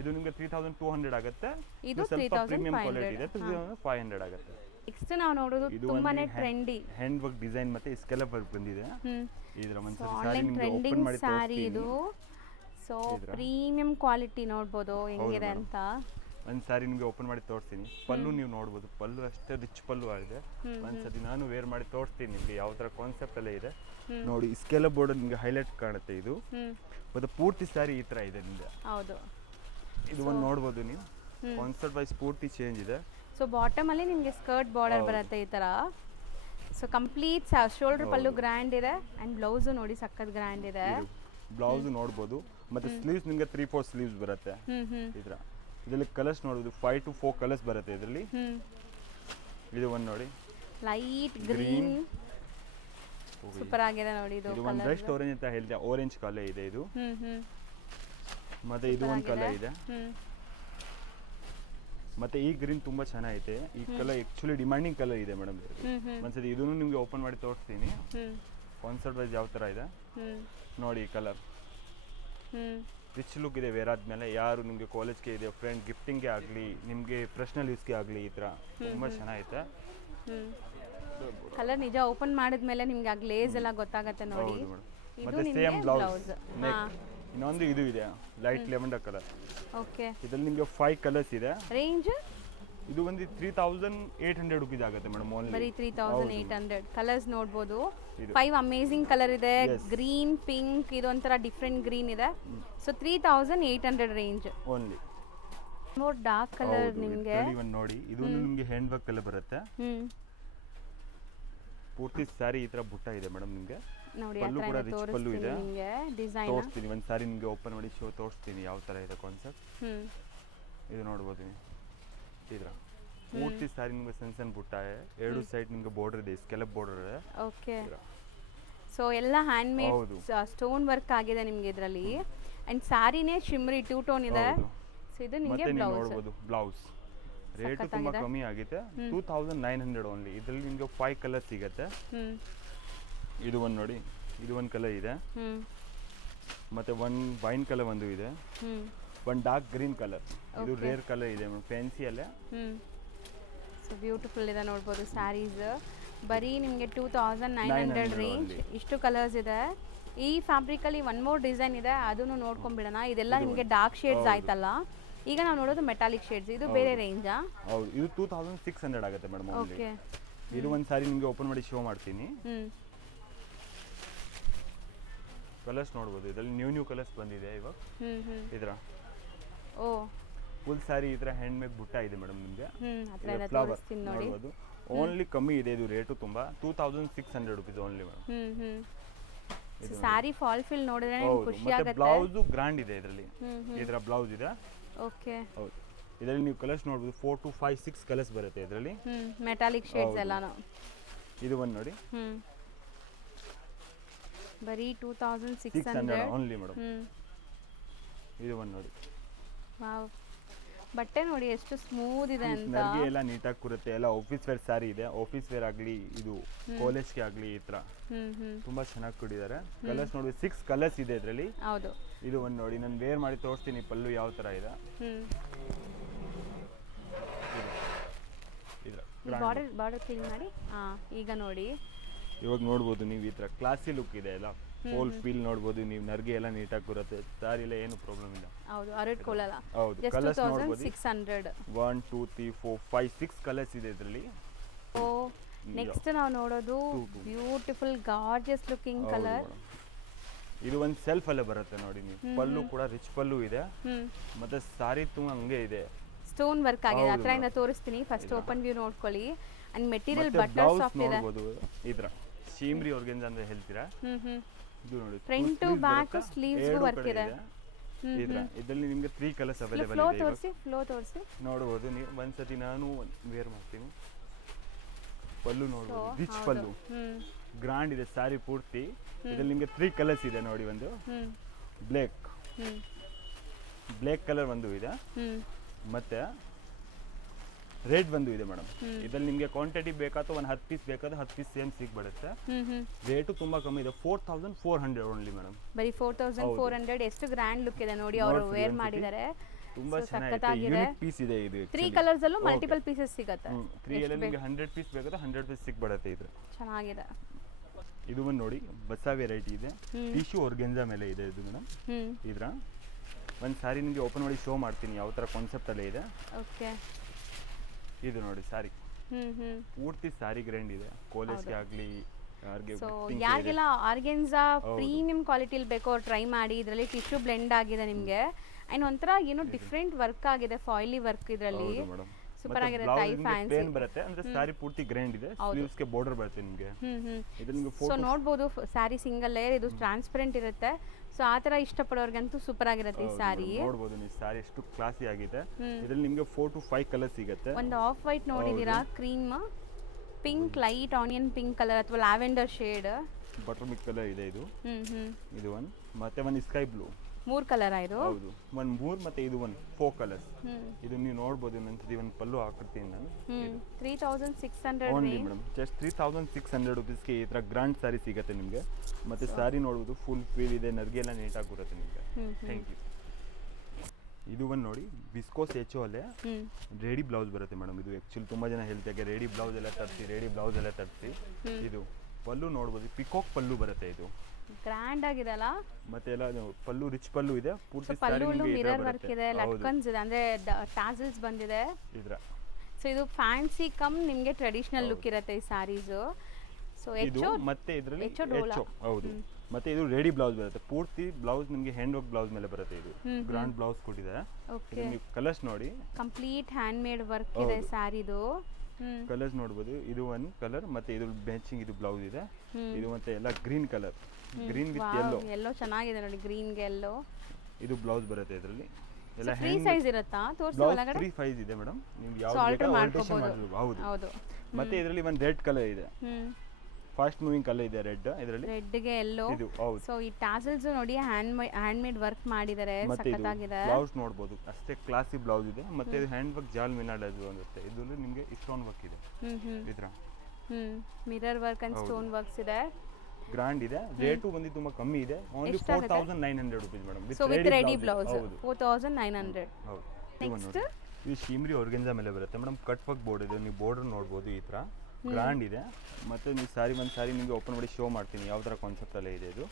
ಇದು ನಿಮಗೆ 3200 ಆಗುತ್ತೆ. ಇದು ಸ್ವಲ್ಪ ಪ್ರೀಮಿಯಂ 3500 ಕ್ವಾಲಿಟಿ ಇದೆ, 3500 ಆಗುತ್ತೆ. ನೆಕ್ಸ್ಟ್ ನಾವು ನೋಡೋದು ಇದು ತುಂಬಾನೇ ಟ್ರೆಂಡಿ ಹ್ಯಾಂಡ್ ವರ್ಕ್ ಡಿಸೈನ್ ಮತ್ತೆ ಸ್ಕೆಲಪ್ ವರ್ಕ್ ಬಂದಿದೆ. ಇದರ ಒಂದ್ಸರಿ ಸಾರಿ ಆನ್ಲೈನ್ ನಿಮಗೆ ಟ್ರೆಂಡಿಂಗ್ ಓಪನ್ ಮಾಡಿ ಸ್ಯಾರಿ ತೋರಿಸ್ತೀನಿ. ಇದು. ಸೊ ಪ್ರೀಮಿಯಂ ಕ್ವಾಲಿಟಿ ನೋಡ್ಬೋದು ಹೆಂಗಿದೆ ಅಂತ. ಒಂದು ಸಾರಿ ನಿಮಗೆ ಓಪನ್ ಮಾಡಿ ತೋರಿಸ್ತೀನಿ. ಪಲ್ಲು ನೀವು ನೋಡ್ಬೋದು, ಪಲ್ಲು ಅಷ್ಟೇ ರಿಚ್ ಪಲ್ಲು ಆಗಿದೆ. ಒಂದ್ಸತಿ ನಾನು ವೇರ್ ಮಾಡಿ ತೋರಿಸ್ತೀನಿ ನಿಮಗೆ ಯಾವ ಥರ ಕಾನ್ಸೆಪ್ಟ್ ಎಲ್ಲ ಇದೆ ನೋಡಿ. ಸ್ಕೆಲಪ್ ಬೋರ್ಡ್ ನಿಮಗೆ ಹೈಲೈಟ್ ಕಾಣುತ್ತೆ ಇದು. ಮತ್ತೆ ಪೂರ್ತಿ ಸಾರಿ ಈ ಥರ ಇದೆ ನಿಮಗೆ. ಹೌದು. ಇದು ಒಂದು ನೋಡ್ಬೋದು ನೀವು, ಕಾನ್ಸೆಪ್ಟ್ ವೈಸ್ ಪೂರ್ತಿ ಚೇಂಜ್ ಇದೆ. ಸೊ ಬಾಟಮ್ ಅಲ್ಲಿ ನಿಮಗೆ ಸ್ಕರ್ಟ್ ಬಾರ್ಡರ್ ಬರುತ್ತೆ ಈ ತರ. ಸೊ ಕಂಪ್ಲೀಟ್ ಶೋಲ್ಡರ್ ಪಲ್ಲು ಗ್ರ್ಯಾಂಡ್ ಇದೆ ಅಂಡ್ ಬ್ಲೌಸ್ ನೋಡಿ ಸಖತ್ ಗ್ರ್ಯಾಂಡ್ ಇದೆ. ಬ್ಲೌಸ್ ನೋಡ್ಬೋದು. ಮತ್ತೆ ಸ್ಲೀವ್ಸ್ ನಿಮಗೆ 3-4 ಸ್ಲೀವ್ಸ್ ಬರುತ್ತೆ. ಇದರಲ್ಲಿ ಕಲರ್ಸ್ ನೋಡೋದು 5 to 4 ಕಲರ್ಸ್ ಬರುತ್ತೆ ಇದರಲ್ಲಿ. ಇದು ಒಂದು ನೋಡಿ, ಲೈಟ್ ಗ್ರೀನ್ ಸೂಪರ್ ಆಗಿದೆ ನೋಡಿ. ಇದು ಇದು ಒಂದು ಬೆಸ್ಟ್ ಆರೆಂಜ್ ಅಂತ ಹೇಳಿದೆ, ಆರೆಂಜ್ ಕಲರ್ ಇದೆ ಇದು. ಮತ್ತೆ ಇದು ಒಂದು ಕಲರ್ ಇದೆ. ಮತ್ತೆ ಈ ಗ್ರೀನ್ ತುಂಬಾ ಚೆನ್ನಾಗೈತೆ. ಈ ಕಲರ್ ಆಕ್ಚುಲಿ ಡಿಮ್ಯಾಂಡಿಂಗ್ ಕಲರ್ ಇದೆ ಮೇಡಮ್. ಒಂದ್ಸತಿ ಇದನ್ನು ನಿಮಗೆ ಓಪನ್ ಮಾಡಿ ತೋರಿಸ್ತೀನಿ ಕಾನ್ಸೆಪ್ಟ್ ವೈಸ್ ಯಾವ ತರ ಇದೆ ನೋಡಿ. ಈ ಕಲರ್ ರಿಚ್ ಲುಕ್ ಇದೆ. ವೇರ್ ಆದ್ಮೇಲೆ ಯಾರು ನಿಮಗೆ ಕಾಲೇಜ್ಗೆ ಇದೆ, ಫ್ರೆಂಡ್ ಗಿಫ್ಟಿಂಗ್ಗೆ ಆಗಲಿ, ನಿಮಗೆ ಪರ್ಸನಲ್ ಯೂಸ್ಗೆ ಆಗಲಿ, ಈ ಥರ ತುಂಬ ಚೆನ್ನಾಗೈತೆ. ಕಲರ್ ನಿಜ ಓಪನ್ ಮಾಡಿದ್ಮೇಲೆ ನಿಮ್ಗೆ ಆ ಗ್ಲೇಸ್ ಎಲ್ಲ ಗೊತ್ತಾಗತ್ತೆ ನೋಡಿ. ಹೌದು ಮೇಡಮ್. ಇದು ಮತ್ತೆ ನಿಮಗೆ ಸೇಮ್ ಬ್ಲೌಸ್. ಇನ್ನೊಂದು ಇದು ಇದೆ ಲೈಟ್ ಲೆವೆಂಡರ್ ಕಲರ್. ಓಕೆ ಇದರಲ್ಲಿ ನಿಮಗೆ 5 ಕಲರ್ಸ್ ಇದೆ. ರೇಂಜ್ ಇದು ಒಂದು 3800 ರುಪೀಸ್ ಆಗುತ್ತೆ ಮೇಡಮ್ ಓನ್ಲಿ. ಬರೀ 3800. ಕಲರ್ಸ್ ನೋಡ್ಬೋದು. ಇದು. 5 ಅಮೇಜಿಂಗ್ ಕಲರ್ ಇದೆ. ಗ್ರೀನ್, ಪಿಂಕ್, ಇದೊಂಥರ ಡಿಫ್ರೆಂಟ್ ಗ್ರೀನ್ ಇದೆ. So 3800 range only. More dark colour ನಿಮಗೆ ಒಂದು ನೋಡಿ, ಇದು ನಿಮಗೆ ಹ್ಯಾಂಡ್ ವರ್ಕ್ ಕಲರ್ ಬರುತ್ತೆ. ಪೂರ್ತಿ ಸಾರಿ ಈ ತರ ಬುಟ್ಟ ಇದೆ ಮೇಡಮ್ ನಿಮಗೆ. ನೋಡಿ ಪಲ್ಲು ಕೂಡ ರಿಚ್ ಪಲ್ಲು ಇದೆ. ನಿಮಗೆ ಡಿಸೈನ್ ತೋರಿಸ್ತೀನಿ ಒಂದು ಸಾರಿ ನಿಮಗೆ ಓಪನ್ ಮಾಡಿ ಶೋ ತೋರಿಸ್ತೀನಿ ಯಾವ ತರ ಇದೆ ಕಾನ್ಸೆಪ್ಟ್. ಇದು ನೋಡ್ಬೋದು ನೀವು. ಇದ್ರ ಪೂರ್ತಿ ಸಾರಿ ನಿಮಗೆ ಸಣ್ಣ ಸಣ್ಣ ಬುಟ್ಟ ಇದೆ. 2 ಸೈಡ್ ನಿಮಗೆ ಬಾರ್ಡರ್ ಇದೆ, ಸ್ಕೆಲಪ್ ಬಾರ್ಡರ್ ಇದೆ. ಓಕೆ. ಸೊ ಎಲ್ಲ ಹ್ಯಾಂಡ್ ಮೇಡ್ ಸ್ಟೋನ್ ವರ್ಕ್ ಆಗಿದೆ ನಿಮಗೆ ಇದರಲ್ಲಿ. ಅಂಡ್ ಸಾರಿನೇ ಶಿಮ್ರಿ 2 ಟೋನ್ ಇದೆ. ಸೊ ಇದು ನಿಮಗೆ ಬ್ಲೌಸ್ ನೋಡ್ಬೋದು. ಬ್ಲೌಸ್ ರೇಟ್ ತುಂಬಾ ಕಮ್ಮಿ ಆಗಿದೆ, 2900 ಓನ್ಲಿ. ಇದರಲ್ಲಿ ನಿಮಗೆ 5 ಕಲರ್ ಸಿಗುತ್ತೆ. ಇದು ಒಂದು ನೋಡಿ, ಇದು ಒಂದು ಕಲರ್ ಇದೆ. ಮತ್ತೆ ಒಂದು ವೈನ್ ಕಲರ್ ಒಂದು ಇದೆ. ಒಂದು ಡಾರ್ಕ್ ಗ್ರೀನ್ ಕಲರ್, ಇದು ರೇರ್ ಕಲರ್ ಇದೆ ಫ್ಯಾನ್ಸಿ ಅಲ್ಲೇ. ಸೊ ಬ್ಯೂಟಿಫುಲ್ ಇದೆ ನೋಡ್ಬೋದು ಸ್ಯಾರೀಸ್. ಬರೀ ನಿಮಗೆ 2900 ರೇಂಜ್. ಇಷ್ಟು ಕಲರ್ಸ್ ಇದೆ. ಈ ಫ್ಯಾಬ್ರಿಕಲ್ಲಿ ಒನ್ ಮೋರ್ ಡಿಸೈನ್ ಇದೆ, ಅದನ್ನು ನೋಡ್ಕೊಂಡ್ಬಿಡೋಣ. ಇದೆಲ್ಲ ನಿಮಗೆ ಡಾರ್ಕ್ ಶೇಡ್ಸ್ ಆಯ್ತಲ್ಲ. ಈಗ ನಾವು ನೋಡೋದು ಮೆಟಾಲಿಕ್ ಶೇಡ್ಸ್. ಇದು ಬೇರೆ ರೇಂಜಾ? ಹೌದು, ಇದು 2600 ಆಗುತ್ತೆ ಮೇಡಮ್. ಓಕೆ. ಇದು ಒಂದು ಸಾರಿ ನಿಮಗೆ ಓಪನ್ ಮಾಡಿ ಶೋ ಮಾಡ್ತೀನಿ. ಕಲರ್ಸ್ ನೋಡ್ಬೋದು. ಇದರಲ್ಲಿ ನ್ಯೂ ಕಲರ್ಸ್ ಬಂದಿದೆ ಇವಾಗ. ಇದರ ಓ ಫುಲ್ ಸಾರಿ ಈ ತರ ಹ್ಯಾಂಡ್ ಮೇಡ್ ಬುಟ್ಟ ಇದೆ ಮೇಡಮ್ ನಿಮಗೆ. ಫ್ಲವರ್ ನೋಡ್ಬೋದು. ಓನ್ಲಿ ಕಮ್ಮಿ ಇದೆ ಇದು ರೇಟು ತುಂಬಾ, 2600 ರುಪೀಸ್ ಓನ್ಲಿ ಮೇಡಮ್. ಸಾರಿ ಫಾಲ್ ಫಿಲ್ ನೋಡಿದ್ರೆ ಖುಷಿ ಆಗುತ್ತೆ. ಬ್ಲೌಸ್ ಗ್ರ್ಯಾಂಡ್ ಇದೆ ಇದರಲ್ಲಿ. ಇದರ ಬ್ಲೌಸ್ ಇದೆ. ಓಕೆ. ಹೌದು. ಇದರಲ್ಲಿ ನೀವು ಕಲರ್ಸ್ ನೋಡ್ಬೋದು. 4 to 5 6 ಕಲರ್ಸ್ ಬರುತ್ತೆ ಇದರಲ್ಲಿ. ಮೆಟಾಲಿಕ್ ಶೇಡ್ಸ್ ಎಲ್ಲಾನು. ಇದು ಒಂದು ನೋಡಿ, ಬರೀ 2600 ಓನ್ಲಿ ಮೇಡಮ್. ಇದು ಒಂದು ನೋಡಿ. ವಾವ್, ಬಟ್ಟೆ ನೋಡಿ ಎಷ್ಟು ಸ್ಮೂತ್ ಇದೆ ಅಂತ. ನನಗೆ ಎಲ್ಲ ನೀಟಾಗಿ ಕೂರುತ್ತೆ. ಎಲ್ಲ ಆಫೀಸ್ ವೇರ್ ಸ್ಯಾರಿ ಇದೆ. ಆಫೀಸ್ ವೇರ್ ಆಗಲಿ, ಇದು ಕಾಲೇಜ್ಗೆ ಆಗಲಿ, ಈ ಥರ ತುಂಬಾ ಚೆನ್ನಾಗಿ ಕೊಟ್ಟಿದ್ದಾರೆ. ಕಲರ್ಸ್ ನೋಡಿ, 6 ಕಲರ್ಸ್ ಇದೆ ಇದರಲ್ಲಿ. ಹೌದು. ಇದು ಒಂದು ನೋಡಿ, ನಾನು ವೇರ್ ಮಾಡಿ ತೋರಿಸ್ತೀನಿ ಪಲ್ಲು ಯಾವ ಥರ ಇದೆ. ಬಾರ್ಡರ್ ಕ್ಲೀನ್ ಮಾಡಿ. ಈಗ ನೋಡಿ, ಇವಾಗ ನೋಡ್ಬೋದು ನೀವು ಈ ಥರ ಕ್ಲಾಸಿ ಲುಕ್ ಇದೆ. ಎಲ್ಲ ಹೋಲ್ ಫೀಲ್ ನೋಡ್ಬೋದು ನೀವು, ನರ್ಗೆ ಎಲ್ಲ ನೀಟಾಗಿ ಬರುತ್ತೆ, ಸಾರಿ ಎಲ್ಲ ಏನು ಪ್ರಾಬ್ಲಮ್ ಇಲ್ಲ. ಹೌದು ಹರಡ್ಕೊಳ್ಳಲ್ಲ. ಹೌದು ಜಸ್ಟ್ ಕಲರ್ಸ್ ನೋಡ್ಬೋದು 2600. 1 2 3 4 5 6 ಕಲರ್ಸ್ ಇದೆ ಇದರಲ್ಲಿ. ಓ ನೆಕ್ಸ್ಟ್ ನಾವು ನೋಡೋದು ಬ್ಯೂಟಿಫುಲ್ ಗಾರ್ಜಿಯಸ್ ಲುಕಿಂಗ್ ಕಲರ್. ಇದು ಒಂದು ಸೆಲ್ಫ್ ಅಲ್ಲೇ ಬರುತ್ತೆ ನೋಡಿ ನೀವು, ಪಲ್ಲು ಕೂಡ ರಿಚ್ ಪಲ್ಲು ಇದೆ, ಮತ್ತೆ ಸಾರಿ ತುಂಬ ಹಂಗೆ ಇದೆ, ಸ್ಟೋನ್ ವರ್ಕ್ ಆಗಿದೆ. ಹತ್ರದಿಂದ ತೋರಿಸ್ತೀನಿ, ಫಸ್ಟ್ ಓಪನ್ ವ್ಯೂ ನೋಡ್ಕೊಳ್ಳಿ. And material butter blouse soft ಇದೆ. ನೋಡ್ಬೋದು ಇದ್ರ ಶೀಮ್ರಿ ಆರ್ಗೆನ್ಜಾ ಅಂತ ಹೇಳ್ತೀರಾ, ಇದು ನೋಡಿ front to back sleeves work ಇದೆ. ಇದರಲ್ಲಿ ನಿಮಗೆ 3 ಕಲರ್ಸ್ ಅವೈಲೇಬಲ್ ಫ್ಲೋ ಇದೆ. ತೋರಿಸಿ, ಫ್ಲೋ ತೋರಿಸಿ ನೋಡಬಹುದು ನೀವು, ಒಂದ್ಸತಿ ನಾನು ವೇರ್ ಮಾಡ್ತೀನಿ. ಪಲ್ಲು ನೋಡಬಹುದು, ರಿಚ್ ಪಲ್ಲು, ಗ್ರ್ಯಾಂಡ್ ಇದೆ ಸಾರಿ ಪೂರ್ತಿ. ಇದರಲ್ಲಿ ನಿಮಗೆ 3 ಕಲರ್ಸ್ ಇದೆ ನೋಡಿ, ಒಂದು ಬ್ಲ್ಯಾಕ್ ಕಲರ್ ಒಂದು ಇದೆ, ಮತ್ತೆ ರೆಡ್ ಒಂದು ಇದೆ ಮೇಡಮ್. ಇದ್ರಲ್ಲಿ ನಿಮಗೆ ಕ್ವಾಂಟಿಟಿ ಬೇಕಾದ್ರೆ ಒಂದು 10 ಪೀಸ್ ಬೇಕಾದ್ರೆ 10 ಪೀಸ್ ಸೇಮ್ ಸಿಗ್ಬಿಡುತ್ತೆ. ರೇಟು ತುಂಬಾ ಕಮ್ಮಿ ಇದೆ, 4400 ಓನ್ಲಿ ಮೇಡಮ್. ಬರೀ 4400. ಎಷ್ಟು ಗ್ರ್ಯಾಂಡ್ ಲುಕ್ ಇದೆ ನೋಡಿ, ಅವರು ವೇರ್ ಮಾಡಿದ್ದಾರೆ. ತುಂಬಾ ಚೆನ್ನಾಗಿದೆ, ಯೂನಿಕ್ ಪೀಸ್ ಇದೆ ಇದು. 3 ಕಲರ್ಸ್ ಅಲ್ಲೂ ಮಲ್ಟಿಪಲ್ ಪೀಸಸ್ ಸಿಗುತ್ತೆ. 3 ಅಲ್ಲಿ ನಿಮಗೆ 100 ಪೀಸ್ ಬೇಕಾದ್ರೆ 100 ಪೀಸ್ ಸಿಗ್ಬಿಡುತ್ತೆ ಇದು. ಚೆನ್ನಾಗಿದೆ. ಇದು ಒಂದು ನೋಡಿ ಹೊಸ ವೆರೈಟಿ ಇದೆ, ಟಿಶ್ಯೂ ಆರ್ಗೆನ್ಜಾ ಮೇಲೆ ಇದೆ ಇದು ಮೇಡಮ್. ಇದ್ರ ಒಂದು ಸಾರಿ ನಿಮಗೆ ಓಪನ್ ಮಾಡಿ ಶೋ ಮಾಡ್ತೀನಿ ಯಾವ ತರ ಕಾನ್ಸೆಪ್ಟ್ ಅಲ್ಲೇ ಇದೆ. ಓಕೆ ಇದು ನೋಡಿ ಸಾರಿ ಪೂರ್ತಿ ಸಾರಿ ಗ್ರ್ಯಾಂಡ್ ಇದೆ, ಕಾಲೇಜ್ಗೆ ಆಗಲಿ ಸೊ ಯಾರಿಗೆಲ್ಲ ಆರ್ಗೆನ್ಜಾ ಪ್ರೀಮಿಯಂ ಕ್ವಾಲಿಟಿಲಿ ಬೇಕೋ ಟ್ರೈ ಮಾಡಿ. ಇದರಲ್ಲಿ ಟಿಶ್ಯೂ ಬ್ಲೆಂಡ್ ಆಗಿದೆ ನಿಮಗೆ, ಅಂಡ್ ಒಂಥರ ಏನೋ ಡಿಫ್ರೆಂಟ್ ವರ್ಕ್ ಆಗಿದೆ, ಫಾಯಿಲಿ ವರ್ಕ್ ಇದರಲ್ಲಿ. ಸೂಪರ್ ಆಗಿರುತ್ತೆ. ಐ ಫ್ಯಾನ್ಸಿ ಪ್ಲೇನ್ ಬರುತ್ತೆ ಅಂದ್ರೆ ಸಾರಿ ಪೂರ್ತಿ ಗ್ರ್ಯಾಂಡ್ ಇದೆ, ಸ್ಲೀವ್ಸ್ ಗೆ ಬಾರ್ಡರ್ ಬರುತ್ತೆ ನಿಮಗೆ. ಇದು ನಿಮಗೆ ಸೊ ನೋಡಬಹುದು ಸಾರಿ ಸಿಂಗಲ್ ಲೇಯರ್, ಇದು ಟ್ರಾನ್ಸ್ಪರೆಂಟ್ ಇರುತ್ತೆ. ಸೊ ಆ ತರ ಇಷ್ಟಪಡೋರ್ಗಂತೂ ಸೂಪರ್ ಆಗಿರುತ್ತೆ ಈ ಸಾರಿ. ನೋಡಬಹುದು ನೀವು, ಸಾರಿ ಎಷ್ಟು ಕ್ಲಾಸಿ ಆಗಿದೆ. ಇದರಲ್ಲಿ ನಿಮಗೆ 4 to 5 ಕಲರ್ಸ್ ಸಿಗುತ್ತೆ. ಒಂದು ಆಫ್ ವೈಟ್ ನೋಡಿದೀರಾ, cream, pink, light onion pink colour ಅಥವಾ lavender shade, butter milk colour ಇದೆ ಇದು. ಇದು ಒಂದು, ಮತ್ತೆ ಒಂದು ಸ್ಕೈ ಬ್ಲೂ. 3 ಕಲರ್ ಇದು. ಹೌದು, ಒಂದು 3 ಮತ್ತೆ ಇದು ಒಂದು 4 ಕಲರ್ಸ್. ಇದು ನೀವು ನೋಡಬಹುದು, ನಂತರ ಒಂದು ಪಲ್ಲು ಹಾಕಿರ್ತೀನಿ ನಾನು. 3600 ಓನ್ಲಿ ಮೇಡಮ್, ಜಸ್ಟ್ 3600 ರುಪೀಸ್ಗೆ ಈ ತರ ಗ್ರ್ಯಾಂಡ್ ಸಾರಿ ಸಿಗುತ್ತೆ ನಿಮಗೆ. ಮತ್ತೆ ಸಾರಿ ನೋಡಬಹುದು ಫುಲ್ ಫೀಲ್ ಇದೆ, ನರ್ಗೆ ಎಲ್ಲ ನೀಟಾಗಿ ಬರುತ್ತೆ ನಿಮಗೆ. Thank you. ಇದು ಒಂದು ನೋಡಿ ವಿಸ್ಕೋಸ್ ಹೆಚ್ಚು ಅಲ್ಲೇ ರೆಡಿ ಬ್ಲೌಸ್ ಬರುತ್ತೆ ಮೇಡಮ್. ಇದು ಆ್ಯಕ್ಚುಲಿ ತುಂಬ ಜನ ಹೇಳ್ತಾರೆ ರೆಡಿ ಬ್ಲೌಸ್ ಎಲ್ಲ ತರಿಸಿ. ಇದು ಪಲ್ಲು ನೋಡ್ಬೋದು, ಪಿಕಾಕ್ ಪಲ್ಲು ಬರುತ್ತೆ, ಇದು ಗ್ರ್ಯಾಂಡ್ ಆಗಿದೆ ಅಲ್ಲ. ಮತ್ತೆ ಎಲ್ಲ ಪಲ್ಲು ರಿಚ್ ಪಲ್ಲು ಇದೆ, ಪೂರ್ತಿ ಪಲ್ಲು ಮಿರರ್ ವರ್ಕ್ ಇದೆ, ಲಟ್ಕನ್ಸ್ ಇದೆ, ಅಂದ್ರೆ ಟಾಸಲ್ಸ್ ಬಂದಿದೆ ಇದ್ರ. ಸೊ ಇದು ಫ್ಯಾನ್ಸಿ ಕಮ್ ನಿಮಗೆ ಟ್ರೆಡಿಷನಲ್ ಲುಕ್ ಇರುತ್ತೆ ಈ ಸಾರೀಸ್. ಸೊ ಇದು ಮತ್ತೆ ಇದರಲ್ಲಿ ಹೌದು, ಮತ್ತೆ ಇದು ರೆಡಿ ಬ್ಲೌಸ್ ಬರುತ್ತೆ, ಪೂರ್ತಿ ಬ್ಲೌಸ್ ನಿಮಗೆ ಹ್ಯಾಂಡ್ ವರ್ಕ್ ಬ್ಲೌಸ್ ಮೇಲೆ ಬರುತ್ತೆ. ಇದು ಗ್ರ್ಯಾಂಡ್ ಬ್ಲೌಸ್ ಕೊಟ್ಟಿದೆ. ನೀವು ಕಲರ್ಸ್ ನೋಡಿ, ಕಂಪ್ಲೀಟ್ ಹ್ಯಾಂಡ್ ಮೇಡ್ ವರ್ಕ್ ಇದೆ ಸಾರಿದು. ಕಲರ್ಸ್ ನೋಡಬಹುದು, ಇದು ಒಂದು ಕಲರ್, ಮತ್ತೆ ಇದು ಮ್ಯಾಚಿಂಗ್ ಇದು ಬ್ಲೌಸ್ ಇದೆ. ಇದು ಮತ್ತೆ ಎಲ್ಲ green colour, green with yellow ಚೆನ್ನಾಗಿದೆ ನೋಡಿ, ಗ್ರೀನ್ ಗೆ ಯೆಲ್ಲೋ. ಇದು ಬ್ಲೌಸ್ ಬರುತ್ತೆ ಇದರಲ್ಲಿ ಎಲ್ಲ ಫ್ರೀ ಸೈಜ್ ಇರುತ್ತಾ? ತೋರಿಸಿ ಒಳಗಡೆ ಫ್ರೀ ಸೈಜ್ ಇದೆ ಮೇಡಂ, ನೀವು ಯಾವ ಬೇಕಾ ಆಲ್ಟರೇಷನ್ ಮಾಡಬಹುದು. ಹೌದು. ಮತ್ತೆ ಇದರಲ್ಲಿ ಒಂದು ರೆಡ್ ಕಲರ್ ಇದೆ, ಫಾಸ್ಟ್ ಮೂವಿಂಗ್ ಕಲರ್ ಇದೆ ರೆಡ್. ಇದರಲ್ಲಿ ರೆಡ್ ಗೆ ಯೆಲ್ಲೋ. ಸೊ ಈ ಟಾಸಲ್ಸ್ ನೋಡಿ ಹ್ಯಾಂಡ್ ಮೇಡ್ ವರ್ಕ್ ಮಾಡಿದ್ದಾರೆ, ಸಖತ್ತಾಗಿದೆ. ಬ್ಲೌಸ್ ನೋಡಬಹುದು, ಅಷ್ಟೇ ಕ್ಲಾಸಿ ಬ್ಲೌಸ್ ಇದೆ. ಮತ್ತೆ ಇದು ಹ್ಯಾಂಡ್ ವರ್ಕ್ ಜಾಲ್ ಮಿನಾಡಸ್ ಬರುತ್ತೆ, ಇದರಲ್ಲಿ ನಿಮಗೆ ಸ್ಟೋನ್ ವರ್ಕ್ ಇದೆ. ಇದರ mirror work and stone works ಇದೆ, ಗ್ರ್ಯಾಂಡ್ ಇದೆ. ರೇಟು ಬಂದು ತುಂಬಾ ಕಮ್ಮಿ ಇದೆ, only 4900 rupees madam. So with ready blouse 4900. ಹೌದು. ನೆಕ್ಸ್ಟ್ ಇದು ಶೀಮ್ರಿ ಆರ್ಗೆನ್ಜಾ ಮೇಲೆ ಬರುತ್ತೆ ಮೇಡಮ್, ಕಟ್ ವರ್ಕ್ ಬೋರ್ಡ್ ಇದೆ, ನೀವು ಬಾರ್ಡರ್ ನೋಡಬಹುದು, ಈ ತರ ಗ್ರ್ಯಾಂಡ್ ಇದೆ. ಮತ್ತೆ ನೀವು ಸಾರಿ ಒಂದು ಸಾರಿ ನಿಮಗೆ ಓಪನ್ ಮಾಡಿ ಶೋ ಮಾಡ್ತೀನಿ ಯಾವ ತರ ಕಾನ್ಸೆಪ್ಟ್ ಅಲ್ಲೇ ಇದೆ ಇದು.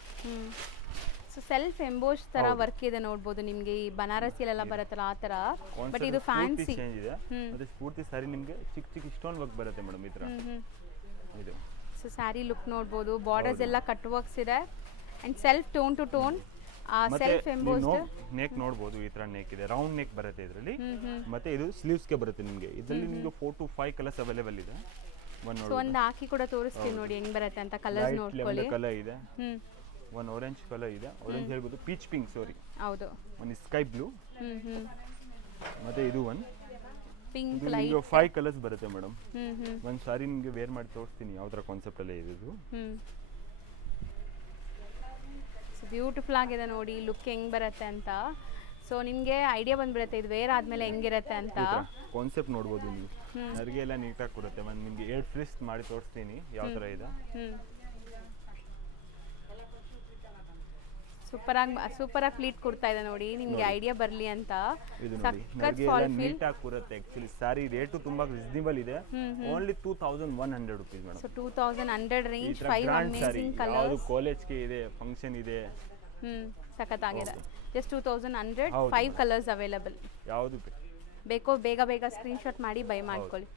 ಸೊ ಸೆಲ್ಫ್ ಎಂಬೋಸ್ ತರ ವರ್ಕ್ ಇದೆ ನೋಡಬಹುದು, ನಿಮಗೆ ಈ ಬನಾರಸಿಲೆಲ್ಲ ಬರುತ್ತಲ್ಲ ಆ ತರ. ಬಟ್ ಇದು ಫ್ಯಾನ್ಸಿ ಚೇಂಜ್ ಇದೆ. ಮತ್ತೆ ಪೂರ್ತಿ ಸಾರಿ ನಿಮಗೆ ಚಿಕ್ಕ ಚಿಕ್ಕ ಸ್ಟೋನ್ ವರ್ಕ್ ಬರುತ್ತೆ ಮೇಡಮ್ ಈ ತರ. ಇದು ಸೊ ಸ್ಯಾರಿ ಲುಕ್ ನೋಡಬಹುದು, ಬಾರ್ಡರ್ಸ್ ಎಲ್ಲ ಕಟ್ ವರ್ಕ್ಸ್ ಇದೆ and self tone to tone. Self embossed neck ನೋಡಬಹುದು, ಈ ತರ ನೆಕ್ ಇದೆ, ರೌಂಡ್ ನೆಕ್ ಬರುತ್ತೆ ಇದರಲ್ಲಿ. ಮತ್ತೆ ಇದು ಸ್ಲೀವ್ಸ್ ಗೆ ಬರುತ್ತೆ ನಿಮಗೆ. ಇದರಲ್ಲಿ ನಿಮಗೆ 4 to 5 ಕಲರ್ಸ್ ಅವೈಲೇಬಲ್ ಇದೆ. ಸೊ ಒಂದು ಹಾಕಿ ಕೂಡ ತೋರಿಸ್ತೀನಿ ನೋಡಿ ಹೆಂಗ್ ಬರುತ್ತೆ ಅಂತ. ಕಲರ್ಸ್ ನೋಡ್ಕೊಳ್ಳಿ. ಕಲರ್ ಇದೆ, ಒಂದು ಆರೆಂಜ್ ಕಲರ್ ಇದೆ, ಆರೆಂಜ್ ಹೇಳ್ಬೋದು, ಪೀಚ್ ಪಿಂಕ್ ಸಾರಿ, ಹೌದು, ಒಂದು ಸ್ಕೈ ಬ್ಲೂ, ಮತ್ತೆ ಇದು ಒಂದು ಪಿಂಕ್ ಲೈಟ್. 5 ಕಲರ್ಸ್ ಬರುತ್ತೆ ಮೇಡಮ್. ಒಂದು ಸಾರಿ ನಿಮಗೆ ವೇರ್ ಮಾಡಿ ತೋರಿಸ್ತೀನಿ ಯಾವ ತರ ಕಾನ್ಸೆಪ್ಟ್ ಅಲ್ಲೇ ಇದೆ ಇದು. ಬ್ಯೂಟಿಫುಲ್ ಆಗಿದೆ ನೋಡಿ ಲುಕ್ ಹೆಂಗ್ ಬರುತ್ತೆ ಅಂತ. ಸೊ ನಿಮಗೆ ಐಡಿಯಾ ಬಂದ್ಬಿಡುತ್ತೆ ಇದು ವೇರ್ ಆದ್ಮೇಲೆ ಹೆಂಗಿರುತ್ತೆ ಅಂತ. ಕಾನ್ಸೆಪ್ಟ್ ನೋಡ್ಬೋದು ನೀವು, ನರಿಗೆ ಎಲ್ಲ ನೀಟಾಗಿ ಕೊಡುತ್ತೆ. ಒಂದು ನಿಮಗೆ 8 ಪೀಸ್ ಮಾಡಿ ತೋರಿಸ್ತೀನಿ ಯಾವ ತರ ಇದೆ. ಸೊ ಸೂಪರಾಗಿ ಫ್ಲೀಟ್ ಕೊಡ್ತಾ ಇದೆ ನೋಡಿ ನಿಮಗೆ ಐಡಿಯಾ ಬರಲಿ ಅಂತ. ಇದು ನೋಡಿ ನನಗೆ ಎಲ್ಲ ನೀಟಾಗಿ ಕೂರುತ್ತೆ. ಆಕ್ಚುಲಿ ಸಾರಿ ರೇಟು ತುಂಬಾ ರೀಸನೇಬಲ್ ಇದೆ. Only 2100 rupees madam. So 2100 range 5 grand sari amazing ಯಾವುದು ಕಲರ್ಸ್. ಕಾಲೇಜ್ಗೆ ಇದೆ, ಫಂಕ್ಷನ್ ಇದೆ. ಸಖತ್ತಾಗಿದೆ. ಜಸ್ಟ್ 2100 ಹೌದು. 5 ಕಲರ್ಸ್ ಅವೈಲೇಬಲ್. ಯಾವುದು ಬೇಕೋ ಬೇಗ ಸ್ಕ್ರೀನ್ಶಾಟ್ ಮಾಡಿ ಬೈ ಮಾಡ್ಕೊಳ್ಳಿ.